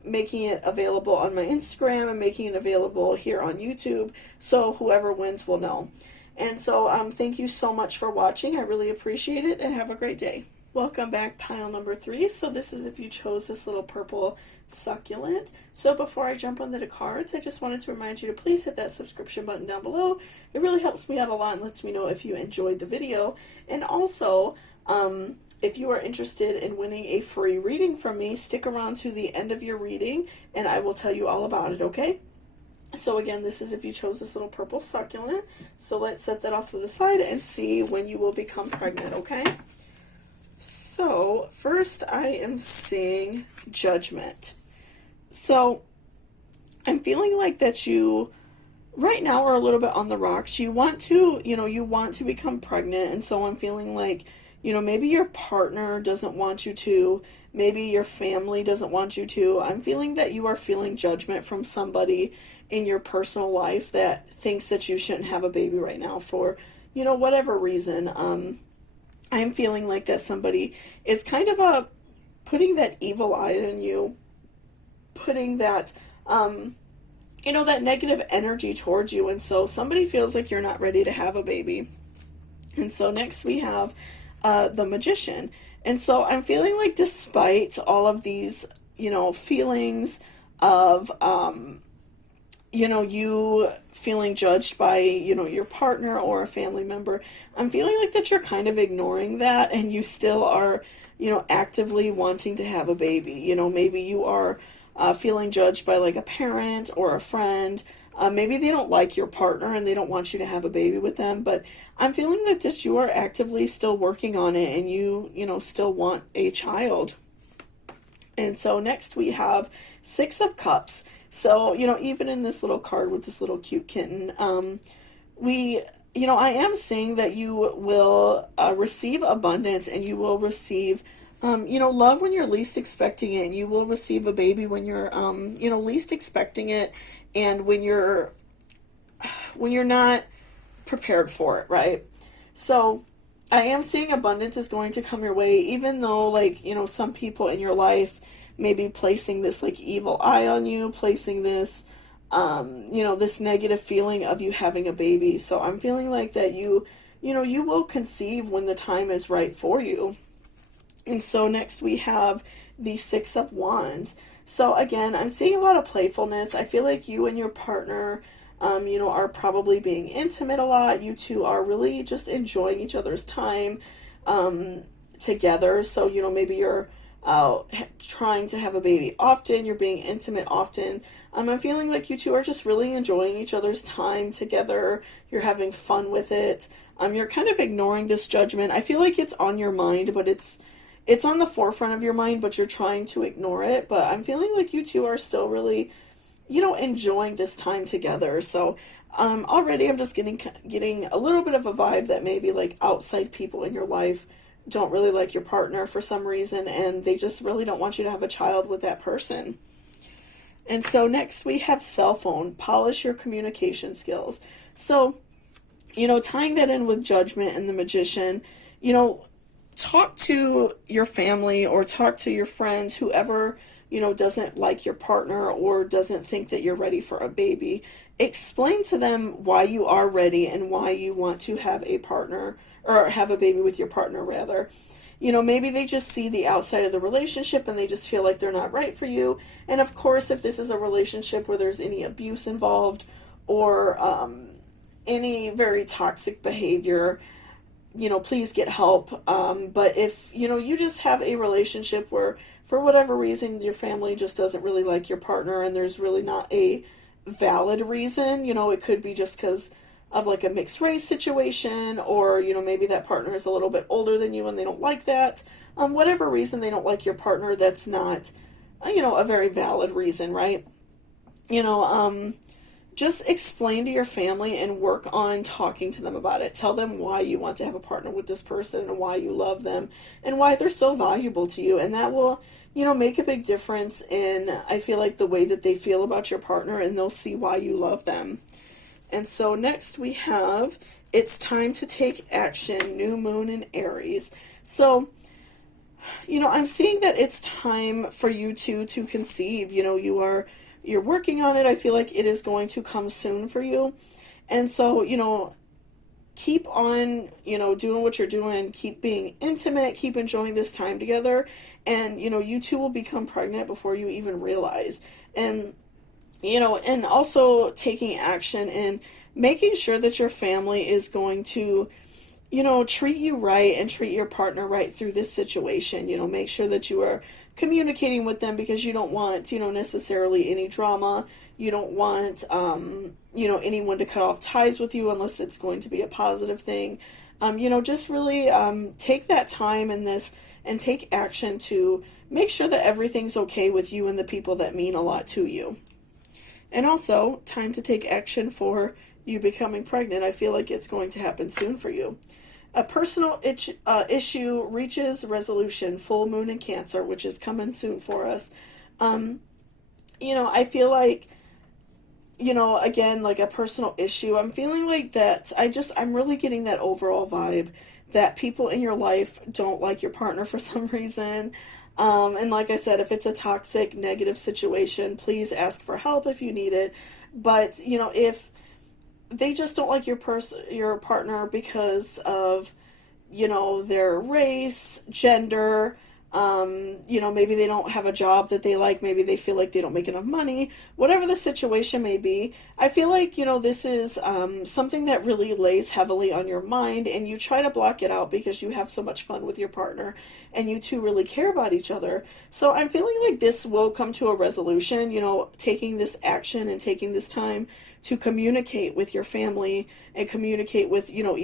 making it available on my Instagram and making it available here on YouTube, so whoever wins will know. And so thank you so much for watching. I really appreciate it, and have a great day. Welcome back, pile number 3. So this is if you chose this little purple succulent. So before I jump on the cards, I just wanted to remind you to please hit that subscription button down below. It really helps me out a lot and lets me know if you enjoyed the video. And also, if you are interested in winning a free reading from me, stick around to the end of your reading and I will tell you all about it, okay? So again, this is if you chose this little purple succulent. So let's set that off to the side and see when you will become pregnant, okay? So first I am seeing Judgment. So I'm feeling like that you right now are a little bit on the rocks. You want to, you want to become pregnant, and so I'm feeling like, maybe your partner doesn't want you to, maybe your family doesn't want you to. I'm feeling that you are feeling judgment from somebody in your personal life that thinks that you shouldn't have a baby right now for, whatever reason. I'm feeling like that somebody is kind of putting that evil eye on you, putting that, that negative energy towards you, and so somebody feels like you're not ready to have a baby. And so next we have the Magician. And so I'm feeling like despite all of these, feelings of, you feeling judged by, your partner or a family member, I'm feeling like that you're kind of ignoring that, and you still are, actively wanting to have a baby. Maybe you are feeling judged by like a parent or a friend. Maybe they don't like your partner and they don't want you to have a baby with them, but I'm feeling that you are actively still working on it, and you still want a child. And so next we have Six of Cups. So, even in this little card with this little cute kitten, I am seeing that you will receive abundance, and you will receive, love when you're least expecting it, and you will receive a baby when you're, least expecting it, and when you're not prepared for it, right? So I am seeing abundance is going to come your way, even though, like, some people in your life may be placing this, like, evil eye on you, placing this, this negative feeling of you having a baby. So I'm feeling like that you will conceive when the time is right for you. And so next we have the Six of Wands. So again, I'm seeing a lot of playfulness. I feel like you and your partner, are probably being intimate a lot. You two are really just enjoying each other's time together. So, maybe you're trying to have a baby often. You're being intimate often. I'm feeling like you two are just really enjoying each other's time together. You're having fun with it. You're kind of ignoring this judgment. I feel like it's on your mind, but it's on the forefront of your mind, but you're trying to ignore it. But I'm feeling like you two are still really, enjoying this time together. So already I'm just getting a little bit of a vibe that maybe like outside people in your life don't really like your partner for some reason, and they just really don't want you to have a child with that person. And so next we have cell phone. Polish your communication skills. So, tying that in with Judgment and the Magician, talk to your family or talk to your friends, whoever, doesn't like your partner or doesn't think that you're ready for a baby. Explain to them why you are ready and why you want to have a partner, or have a baby with your partner rather. Maybe they just see the outside of the relationship and they just feel like they're not right for you. And of course, if this is a relationship where there's any abuse involved or any very toxic behavior, please get help. But if, you just have a relationship where for whatever reason your family just doesn't really like your partner and there's really not a valid reason, it could be just because of like a mixed race situation, or maybe that partner is a little bit older than you and they don't like that. Whatever reason they don't like your partner, that's not a very valid reason, right? just explain to your family and work on talking to them about it. Tell them why you want to have a partner with this person and why you love them and why they're so valuable to you. And that will, make a big difference in, I feel like, the way that they feel about your partner, and they'll see why you love them. And so next we have, it's time to take action, new moon in Aries. So, I'm seeing that it's time for you to conceive. You're working on it. I feel like it is going to come soon for you. And so, keep on, doing what you're doing. Keep being intimate. Keep enjoying this time together. And, you two will become pregnant before you even realize. And, and also taking action and making sure that your family is going to, treat you right and treat your partner right through this situation. Make sure that you are communicating with them, because you don't want, necessarily any drama. You don't want, anyone to cut off ties with you unless it's going to be a positive thing. Just really take that time in this and take action to make sure that everything's okay with you and the people that mean a lot to you. And also, time to take action for you becoming pregnant. I feel like it's going to happen soon for you. A personal issue reaches resolution, full moon in Cancer, which is coming soon for us. I feel like, again, like a personal issue, I'm feeling like that, I'm really getting that overall vibe that people in your life don't like your partner for some reason. And like I said, if it's a toxic, negative situation, please ask for help if you need it. But, if they just don't like your partner because of, their race, gender, maybe they don't have a job that they like, maybe they feel like they don't make enough money, whatever the situation may be, I feel like, this is something that really lays heavily on your mind, and you try to block it out because you have so much fun with your partner, and you two really care about each other. So I'm feeling like this will come to a resolution, taking this action and taking this time to communicate with your family and communicate with, or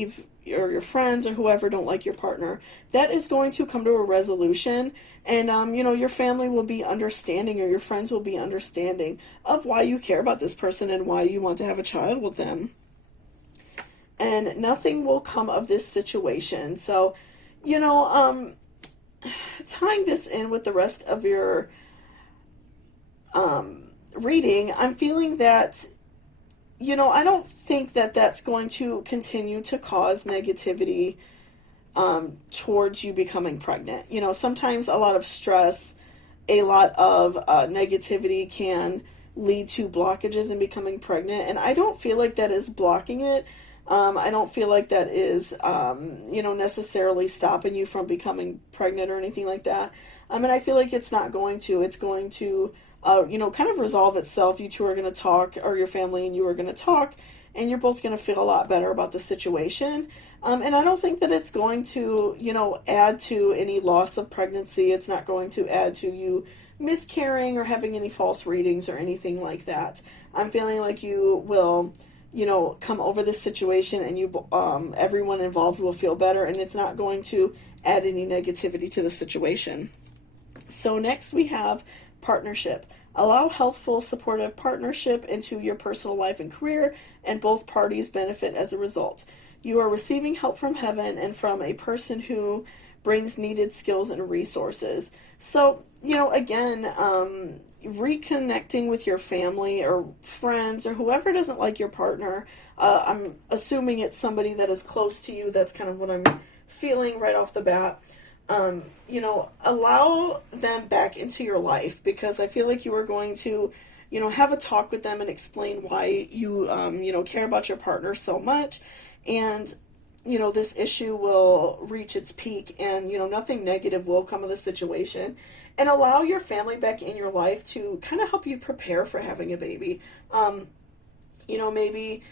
your friends or whoever don't like your partner. That is going to come to a resolution, and your family will be understanding, or your friends will be understanding of why you care about this person and why you want to have a child with them. And nothing will come of this situation. So, tying this in with the rest of your reading, I'm feeling that I don't think that that's going to continue to cause negativity towards you becoming pregnant. Sometimes a lot of stress, a lot of negativity can lead to blockages in becoming pregnant, and I don't feel like that is blocking it. I don't feel like that is, necessarily stopping you from becoming pregnant or anything like that. And I feel like it's not going to. It's going to kind of resolve itself. You two are going to talk, or your family and you are going to talk, and you're both going to feel a lot better about the situation. And I don't think that it's going to, add to any loss of pregnancy. It's not going to add to you miscarrying or having any false readings or anything like that. I'm feeling like you will, come over this situation, and everyone involved will feel better, and it's not going to add any negativity to the situation. So next we have partnership. Allow healthful, supportive partnership into your personal life and career, and both parties benefit as a result. You are receiving help from heaven and from a person who brings needed skills and resources. So, again, reconnecting with your family or friends or whoever doesn't like your partner. I'm assuming it's somebody that is close to you. That's kind of what I'm feeling right off the bat. Allow them back into your life, because I feel like you are going to, have a talk with them and explain why you, care about your partner so much. And, this issue will reach its peak, and, nothing negative will come of the situation. And allow your family back in your life to kind of help you prepare for having a baby. Maybe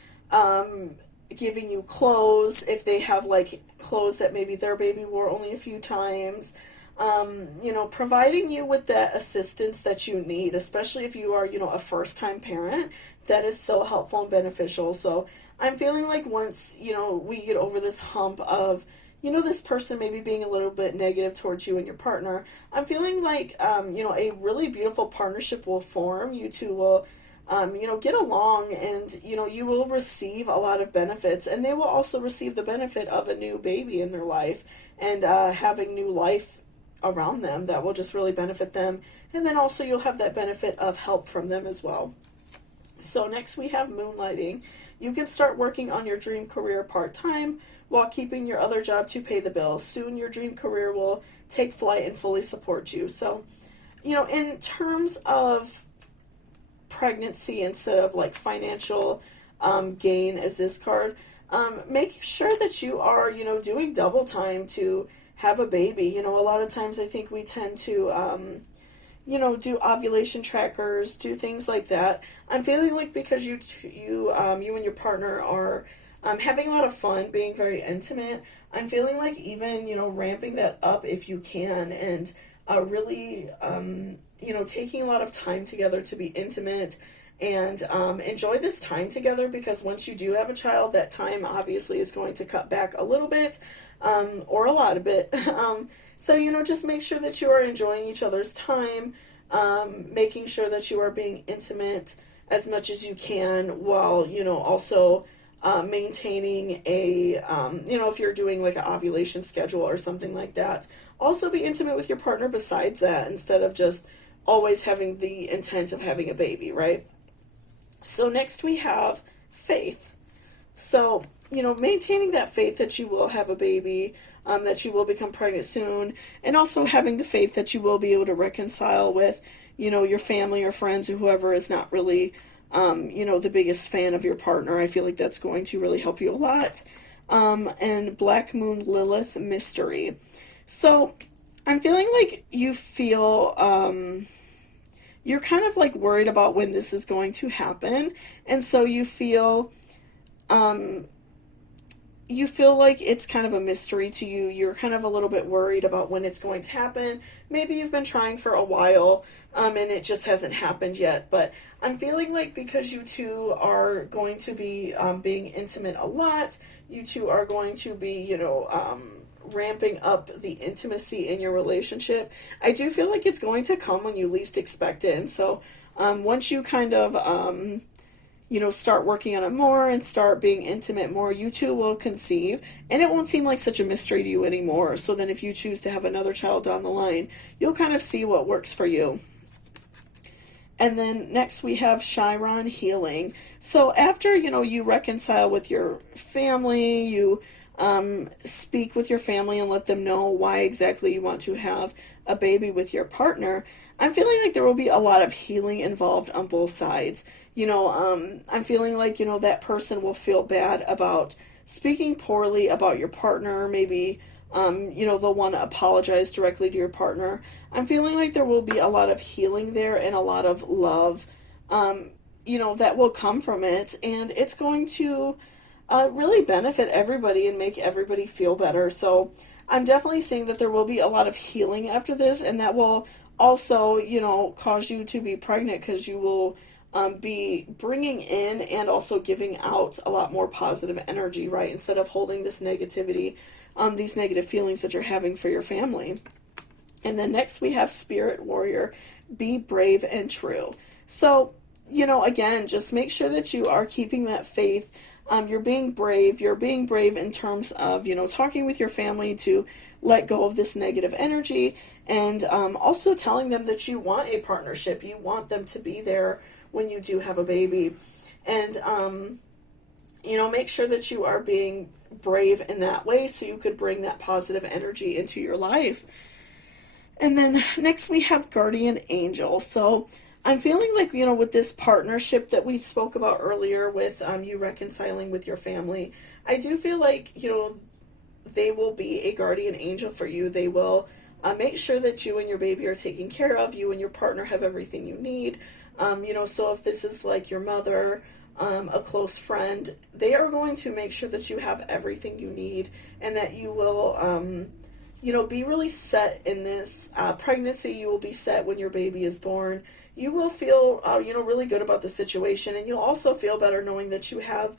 giving you clothes if they have like clothes that maybe their baby wore only a few times. Providing you with that assistance that you need, especially if you are, a first-time parent. That is so helpful and beneficial. So I'm feeling like once, we get over this hump of, this person maybe being a little bit negative towards you and your partner, I'm feeling like, a really beautiful partnership will form. You two will, get along, and, you will receive a lot of benefits, and they will also receive the benefit of a new baby in their life, and having new life around them that will just really benefit them. And then also you'll have that benefit of help from them as well. So next we have moonlighting. You can start working on your dream career part-time while keeping your other job to pay the bills. Soon your dream career will take flight and fully support you. So, in terms of pregnancy, instead of like financial gain as this card, make sure that you are, doing double time to have a baby. A lot of times I think we tend to, do ovulation trackers, do things like that. I'm feeling like because you and your partner are having a lot of fun, being very intimate, I'm feeling like even, ramping that up if you can, and really, taking a lot of time together to be intimate, and enjoy this time together, because once you do have a child, that time obviously is going to cut back a little bit, or a lot of it. So, just make sure that you are enjoying each other's time, making sure that you are being intimate as much as you can, while, also maintaining a, if you're doing like an ovulation schedule or something like that. Also be intimate with your partner besides that, instead of just always having the intent of having a baby, right? So next we have faith. So, maintaining that faith that you will have a baby, that you will become pregnant soon, and also having the faith that you will be able to reconcile with, your family or friends or whoever is not really, the biggest fan of your partner. I feel like that's going to really help you a lot. And Black Moon Lilith Mystery. So I'm feeling like you feel, you're kind of like worried about when this is going to happen. And so you feel like it's kind of a mystery to you. You're kind of a little bit worried about when it's going to happen. Maybe you've been trying for a while, and it just hasn't happened yet. But I'm feeling like because you two are going to be being intimate a lot, you two are going to be, ramping up the intimacy in your relationship. I do feel like it's going to come when you least expect it. And so once you kind of start working on it more and start being intimate more, you two will conceive, and it won't seem like such a mystery to you anymore. So then if you choose to have another child down the line, you'll kind of see what works for you. And then next we have Chiron Healing. So after, you reconcile with your family, you speak with your family and let them know why exactly you want to have a baby with your partner, I'm feeling like there will be a lot of healing involved on both sides. I'm feeling like, that person will feel bad about speaking poorly about your partner. Maybe, they'll want to apologize directly to your partner. I'm feeling like there will be a lot of healing there and a lot of love, that will come from it. And it's going to really benefit everybody and make everybody feel better. So I'm definitely seeing that there will be a lot of healing after this, and that will also, cause you to be pregnant, because you will be bringing in and also giving out a lot more positive energy, right? Instead of holding this negativity, these negative feelings that you're having for your family. And then next we have Spirit Warrior, be brave and true. So, again, just make sure that you are keeping that faith. You're being brave. You're being brave in terms of, talking with your family to let go of this negative energy, and also telling them that you want a partnership. You want them to be there when you do have a baby. And, make sure that you are being brave in that way so you could bring that positive energy into your life. And then next we have Guardian Angel. So I'm feeling like, with this partnership that we spoke about earlier with you reconciling with your family, I do feel like, they will be a guardian angel for you. They will make sure that you and your baby are taken care of. You and your partner have everything you need. So if this is like your mother, a close friend, they are going to make sure that you have everything you need, and that you will, be really set in this pregnancy. You will be set when your baby is born. You will feel, really good about the situation, and you'll also feel better knowing that you have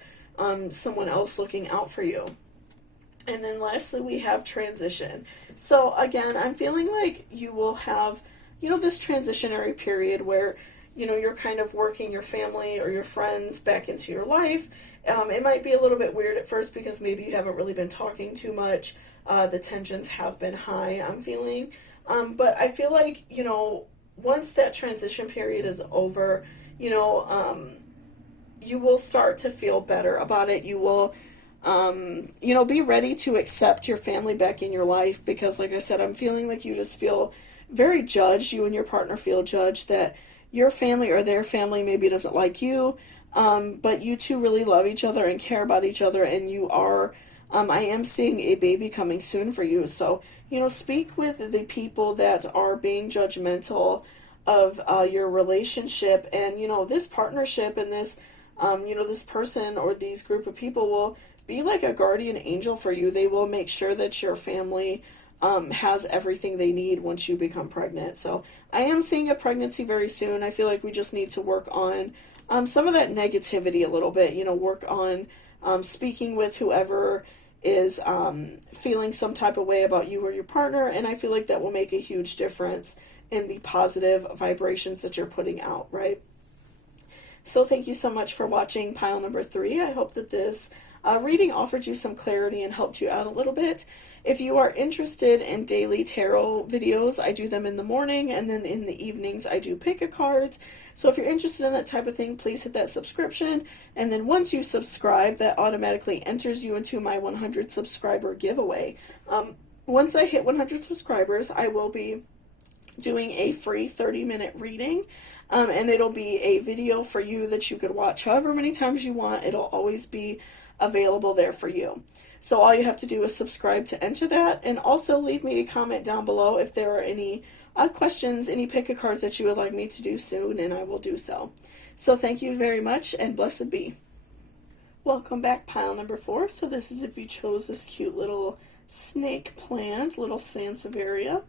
someone else looking out for you. And then lastly, we have transition. So again, I'm feeling like you will have, this transitionary period where, you're kind of working your family or your friends back into your life. It might be a little bit weird at first because maybe you haven't really been talking too much. The tensions have been high, I'm feeling. But I feel like, once that transition period is over, you will start to feel better about it. You will, be ready to accept your family back in your life because, like I said, I'm feeling like you just feel very judged. You and your partner feel judged that your family or their family maybe doesn't like you, but you two really love each other and care about each other, and you are, I am seeing a baby coming soon for you. So, speak with the people that are being judgmental of your relationship, and, this partnership and this, this person or these group of people will be like a guardian angel for you. They will make sure that your family has everything they need once you become pregnant. So I am seeing a pregnancy very soon. I feel like we just need to work on some of that negativity a little bit, work on speaking with whoever is feeling some type of way about you or your partner, and I feel like that will make a huge difference in the positive vibrations that you're putting out, right? So thank you so much for watching pile number 3. I hope that this reading offered you some clarity and helped you out a little bit. If you are interested in daily tarot videos, I do them in the morning, and then in the evenings I do pick-a-cards. So if you're interested in that type of thing, please hit that subscription. And then once you subscribe, that automatically enters you into my 100 subscriber giveaway. Once I hit 100 subscribers, I will be doing a free 30-minute reading. And it'll be a video for you that you could watch however many times you want. It'll always be available there for you. So all you have to do is subscribe to enter that, and also leave me a comment down below if there are any questions, any pick-a-cards that you would like me to do soon, and I will do so. So thank you very much, and blessed be. Welcome back, pile number 4. So this is if you chose this cute little snake plant, little Sansevieria.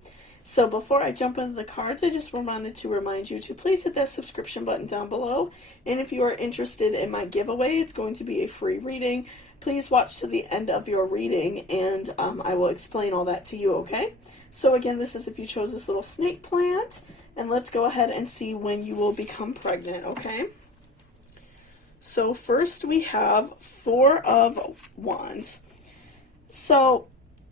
So before I jump into the cards, I just wanted to remind you to please hit that subscription button down below. And if you are interested in my giveaway, it's going to be a free reading. Please watch to the end of your reading, and I will explain all that to you, okay? So again, this is if you chose this little snake plant. And let's go ahead and see when you will become pregnant, okay? So first we have 4 of Wands. So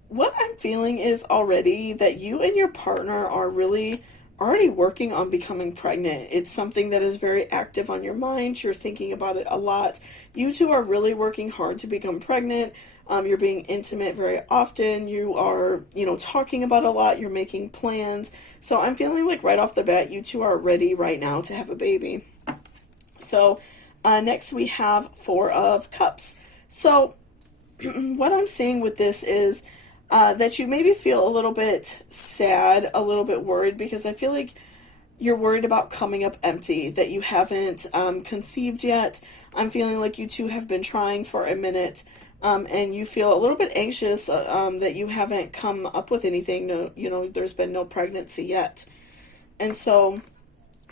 what I'm feeling is already that you and your partner are really already working on becoming pregnant. It's something that is very active on your mind. You're thinking about it a lot. You two are really working hard to become pregnant. You're being intimate very often. You are, talking about a lot. You're making plans. So I'm feeling like right off the bat, you two are ready right now to have a baby. So next we have 4 of Cups. So what I'm seeing with this is that you maybe feel a little bit sad, a little bit worried, because I feel like you're worried about coming up empty, that you haven't conceived yet. I'm feeling like you two have been trying for a minute, and you feel a little bit anxious that you haven't come up with anything. No, there's been no pregnancy yet. And so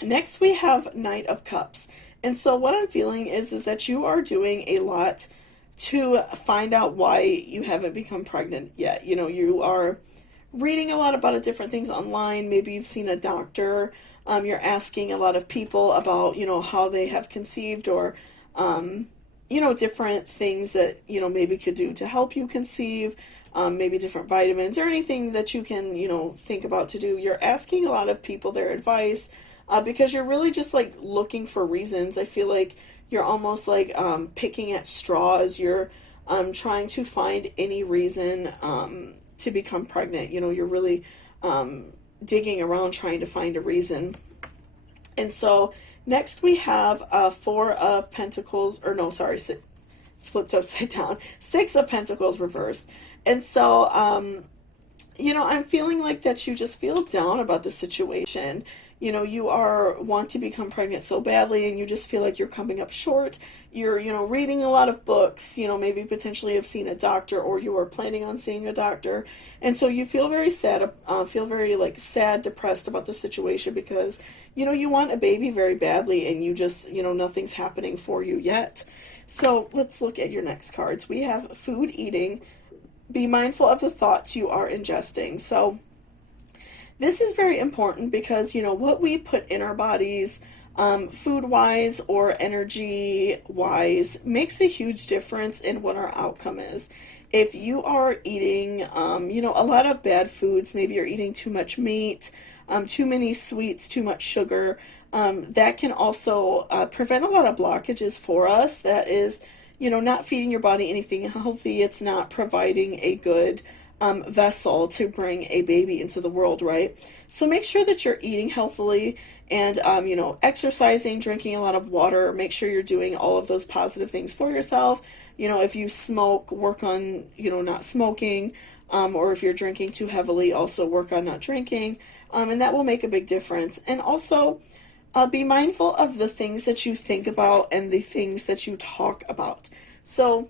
next we have Knight of Cups. And so what I'm feeling is that you are doing a lot to find out why you haven't become pregnant yet. You are reading a lot about different things online. Maybe you've seen a doctor. You're asking a lot of people about, how they have conceived, or, different things that, maybe could do to help you conceive, maybe different vitamins or anything that you can, think about to do. You're asking a lot of people their advice because you're really just like looking for reasons. I feel like you're almost like picking at straws. You're trying to find any reason to become pregnant. You're really digging around trying to find a reason. And so next we have 4 of Pentacles, or no, sorry, it's flipped upside down. 6 of Pentacles reversed. And so, I'm feeling like that you just feel down about the situation. You want to become pregnant so badly, and you just feel like you're coming up short. You're, reading a lot of books, maybe potentially have seen a doctor, or you are planning on seeing a doctor. And so you feel very sad, sad, depressed about the situation because, you want a baby very badly, and you just, nothing's happening for you yet. So let's look at your next cards. We have food eating. Be mindful of the thoughts you are ingesting. So this is very important because, what we put in our bodies food wise or energy wise, makes a huge difference in what our outcome is. If you are eating, a lot of bad foods, maybe you're eating too much meat, too many sweets, too much sugar, that can also prevent a lot of blockages for us. That is, not feeding your body anything healthy. It's not providing a good vessel to bring a baby into the world, right? So make sure that you're eating healthily and, exercising, drinking a lot of water. Make sure you're doing all of those positive things for yourself. If you smoke, work on, not smoking, or if you're drinking too heavily, also work on not drinking, and that will make a big difference. And also, be mindful of the things that you think about and the things that you talk about. So,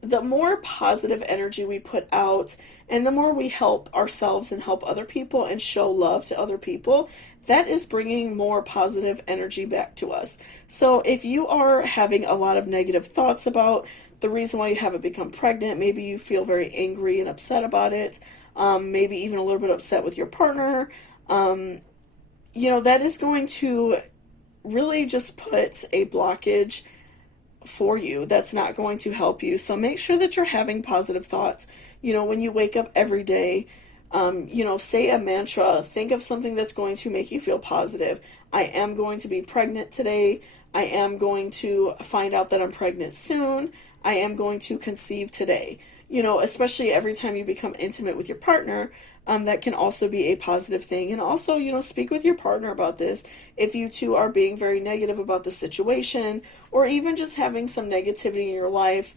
the more positive energy we put out and the more we help ourselves and help other people and show love to other people, that is bringing more positive energy back to us. So if you are having a lot of negative thoughts about the reason why you haven't become pregnant, maybe you feel very angry and upset about it, maybe even a little bit upset with your partner, that is going to really just put a blockage for you. That's not going to help you. So make sure that you're having positive thoughts. When you wake up every day, say a mantra, think of something that's going to make you feel positive. I am going to be pregnant today. I am going to find out that I'm pregnant soon. I am going to conceive today. Especially every time you become intimate with your partner, that can also be a positive thing. And also, speak with your partner about this. If you two are being very negative about the situation, or even just having some negativity in your life,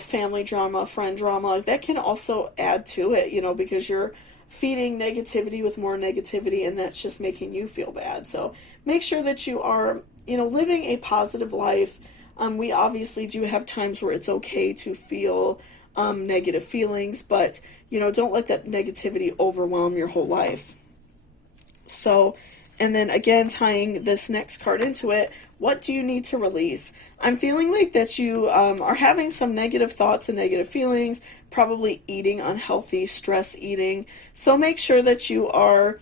family drama, friend drama, that can also add to it, because you're feeding negativity with more negativity, and that's just making you feel bad. So make sure that you are, living a positive life. We obviously do have times where it's okay to feel negative feelings, but don't let that negativity overwhelm your whole life. So, and then again, tying this next card into it, what do you need to release? I'm feeling like that you are having some negative thoughts and negative feelings, probably eating unhealthy, stress eating. So make sure that you are,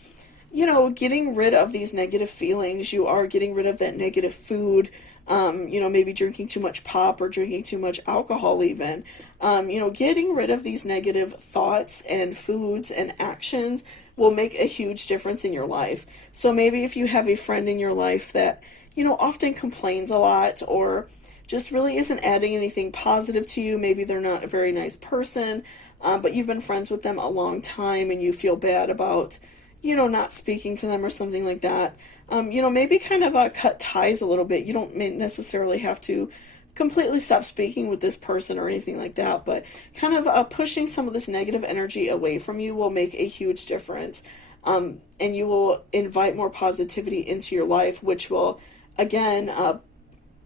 getting rid of these negative feelings. You are getting rid of that negative food. Maybe drinking too much pop or drinking too much alcohol even. Getting rid of these negative thoughts and foods and actions will make a huge difference in your life. So maybe if you have a friend in your life that, often complains a lot or just really isn't adding anything positive to you, maybe they're not a very nice person, but you've been friends with them a long time and you feel bad about, not speaking to them or something like that. Maybe kind of cut ties a little bit. You don't necessarily have to completely stop speaking with this person or anything like that, but kind of pushing some of this negative energy away from you will make a huge difference. And you will invite more positivity into your life, which will, again,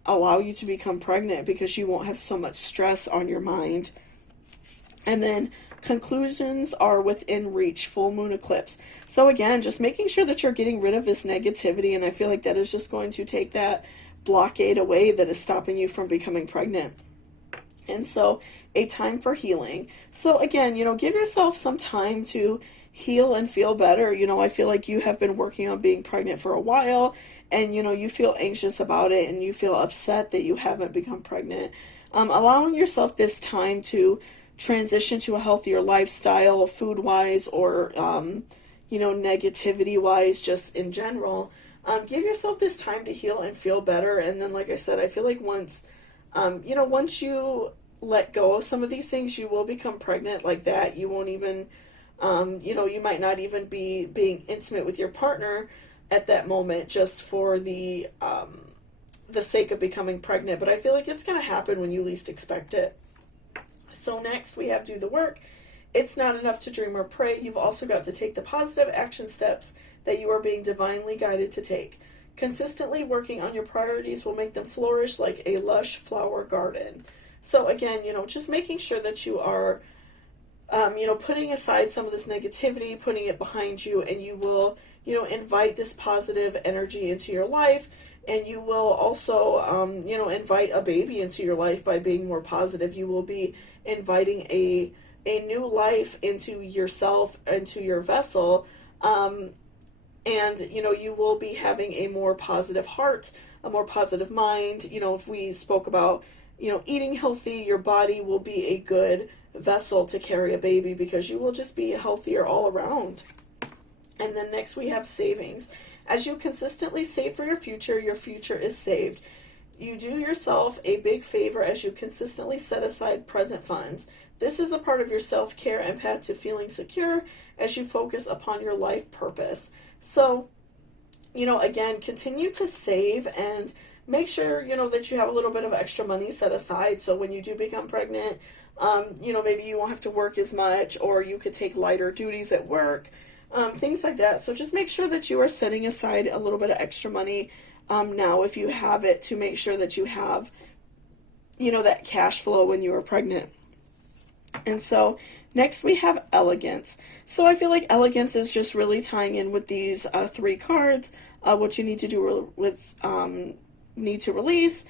allow you to become pregnant because you won't have so much stress on your mind. And then conclusions are within reach, full moon eclipse. So again, just making sure that you're getting rid of this negativity, and I feel like that is just going to take that blockade away that is stopping you from becoming pregnant. And so a time for healing. So again, give yourself some time to heal and feel better. I feel like you have been working on being pregnant for a while, and you feel anxious about it and you feel upset that you haven't become pregnant. Allowing yourself this time to transition to a healthier lifestyle, food-wise or, negativity-wise, just in general. Give yourself this time to heal and feel better. And then, like I said, I feel like once you let go of some of these things, you will become pregnant like that. You won't even, you might not even be being intimate with your partner at that moment just for the sake of becoming pregnant. But I feel like it's going to happen when you least expect it. So next we have do the work. It's not enough to dream or pray. You've also got to take the positive action steps that you are being divinely guided to take. Consistently working on your priorities will make them flourish like a lush flower garden. So again, just making sure that you are, putting aside some of this negativity, putting it behind you, and you will, invite this positive energy into your life. And you will also, invite a baby into your life by being more positive. You will be inviting a new life into yourself, into your vessel, And, you will be having a more positive heart, a more positive mind. If we spoke about, eating healthy, your body will be a good vessel to carry a baby because you will just be healthier all around. And then next we have savings. As you consistently save for your future is saved. You do yourself a big favor as you consistently set aside present funds. This is a part of your self-care and path to feeling secure as you focus upon your life purpose. So, again, continue to save and make sure, that you have a little bit of extra money set aside. So when you do become pregnant, maybe you won't have to work as much, or you could take lighter duties at work, things like that. So just make sure that you are setting aside a little bit of extra money now, if you have it, to make sure that you have, that cash flow when you are pregnant. And so next we have elegance. So I feel like elegance is just really tying in with these 3 cards, what you need to do with need to release,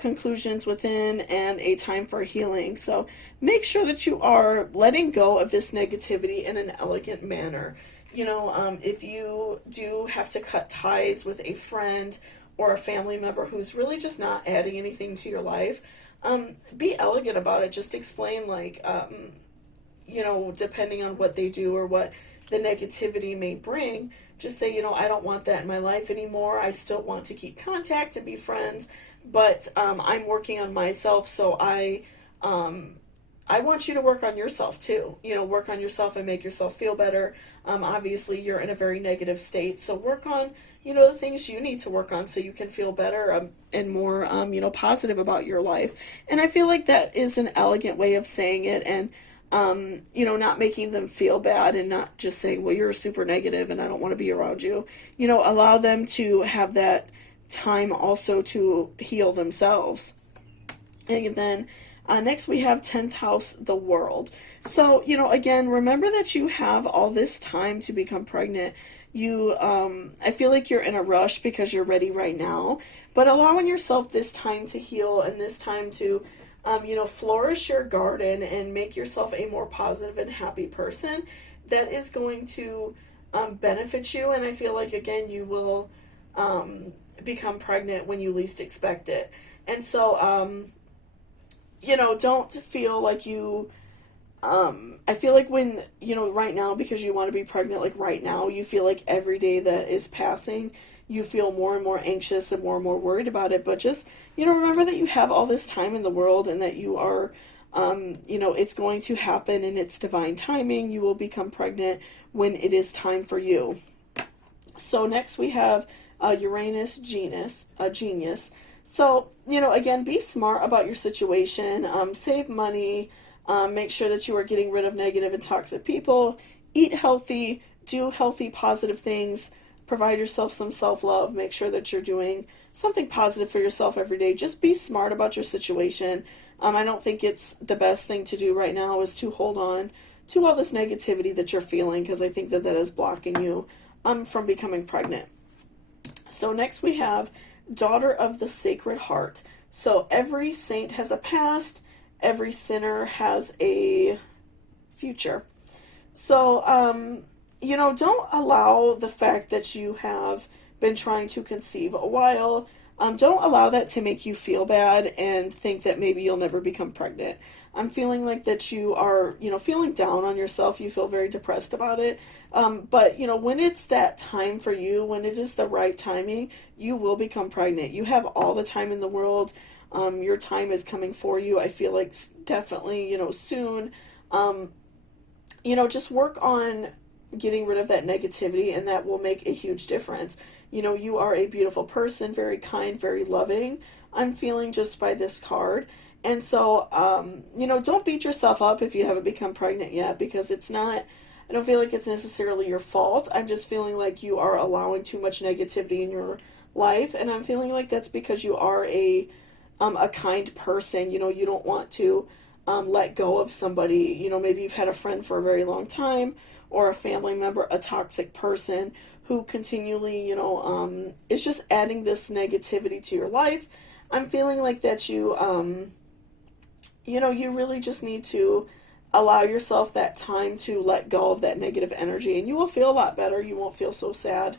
conclusions within, and a time for healing. So make sure that you are letting go of this negativity in an elegant manner. If you do have to cut ties with a friend or a family member who's really just not adding anything to your life, be elegant about it. Just explain, like, depending on what they do or what the negativity may bring, just say, I don't want that in my life anymore. I still want to keep contact and be friends, but I'm working on myself, so I want you to work on yourself too. Work on yourself and make yourself feel better. Obviously, you're in a very negative state, so work on, the things you need to work on so you can feel better and more, positive about your life. And I feel like that is an elegant way of saying it, and not making them feel bad and not just saying, well, you're super negative and I don't want to be around you. Allow them to have that time also to heal themselves. And then next we have 10th house, the world. So, again, remember that you have all this time to become pregnant. I feel like you're in a rush because you're ready right now, but allowing yourself this time to heal and this time to flourish your garden and make yourself a more positive and happy person, that is going to benefit you. And I feel like, again, you will become pregnant when you least expect it. And so, don't feel like you, I feel like when, right now, because you want to be pregnant, like right now, you feel like every day that is passing, you feel more and more anxious and more worried about it. But just, remember that you have all this time in the world and that you are, it's going to happen in its divine timing. You will become pregnant when it is time for you. So next we have Uranus, genius. So, again, be smart about your situation, save money, make sure that you are getting rid of negative and toxic people, eat healthy, do healthy, positive things, provide yourself some self-love, make sure that you're doing something positive for yourself every day. Just be smart about your situation. I don't think it's the best thing to do right now is to hold on to all this negativity that you're feeling, because I think that is blocking you from becoming pregnant. So next we have daughter of the Sacred Heart. So every saint has a past, every sinner has a future. So, don't allow the fact that you have been trying to conceive a while, don't allow that to make you feel bad and think that maybe you'll never become pregnant. I'm feeling like that you are, feeling down on yourself. You feel very depressed about it. But, when it's that time for you, when it is the right timing, you will become pregnant. You have all the time in the world. Your time is coming for you. I feel like definitely, soon. Just work on getting rid of that negativity, and that will make a huge difference. You are a beautiful person, very kind, very loving. I'm feeling just by this card. And so, don't beat yourself up if you haven't become pregnant yet, because I don't feel like it's necessarily your fault. I'm just feeling like you are allowing too much negativity in your life, and I'm feeling like that's because you are a kind person. You don't want to let go of somebody. Maybe you've had a friend for a very long time, or a family member, a toxic person who continually, is just adding this negativity to your life. I'm feeling like that you really just need to allow yourself that time to let go of that negative energy, and you will feel a lot better. You won't feel so sad.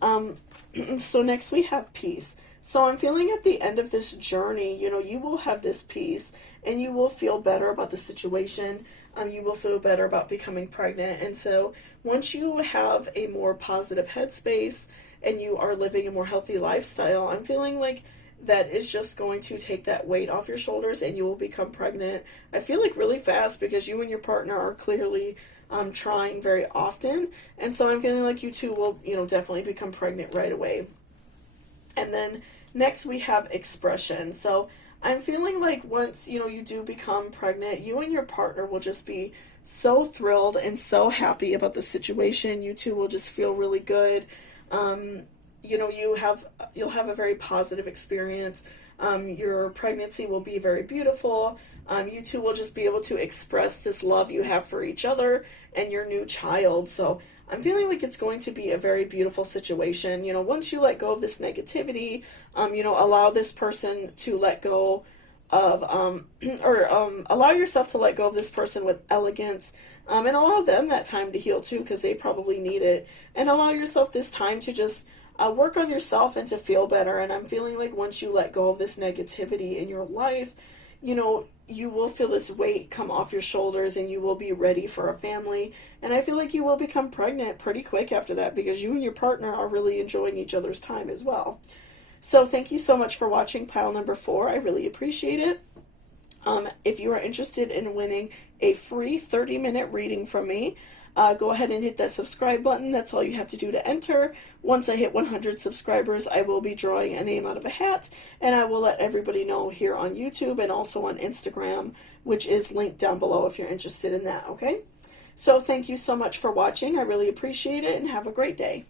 So next we have peace. So I'm feeling at the end of this journey, you know, you will have this peace and you will feel better about the situation. You will feel better about becoming pregnant. And so once you have a more positive headspace and you are living a more healthy lifestyle, I'm feeling like that is just going to take that weight off your shoulders and you will become pregnant. I feel like really fast because you and your partner are clearly trying very often. And so I'm feeling like you two will, you know, definitely become pregnant right away. And then next we have expression. So I'm feeling like once, you know, you do become pregnant, you and your partner will just be so thrilled and so happy about the situation. You two will just feel really good. You know, you'll have a very positive experience. Your pregnancy will be very beautiful. You two will just be able to express this love you have for each other and your new child. So I'm feeling like it's going to be a very beautiful situation. You know, once you let go of this negativity, you know, allow this person to let go of, allow yourself to let go of this person with elegance, and allow them that time to heal too, because they probably need it. And allow yourself this time to just work on yourself and to feel better. And I'm feeling like once you let go of this negativity in your life, you know, you will feel this weight come off your shoulders and you will be ready for a family. And I feel like you will become pregnant pretty quick after that because you and your partner are really enjoying each other's time as well. So thank you so much for watching pile number 4. I really appreciate it. If you are interested in winning a free 30-minute reading from me, go ahead and hit that subscribe button. That's all you have to do to enter. Once I hit 100 subscribers, I will be drawing a name out of a hat, and I will let everybody know here on YouTube and also on Instagram, which is linked down below if you're interested in that, okay? So thank you so much for watching. I really appreciate it, and have a great day.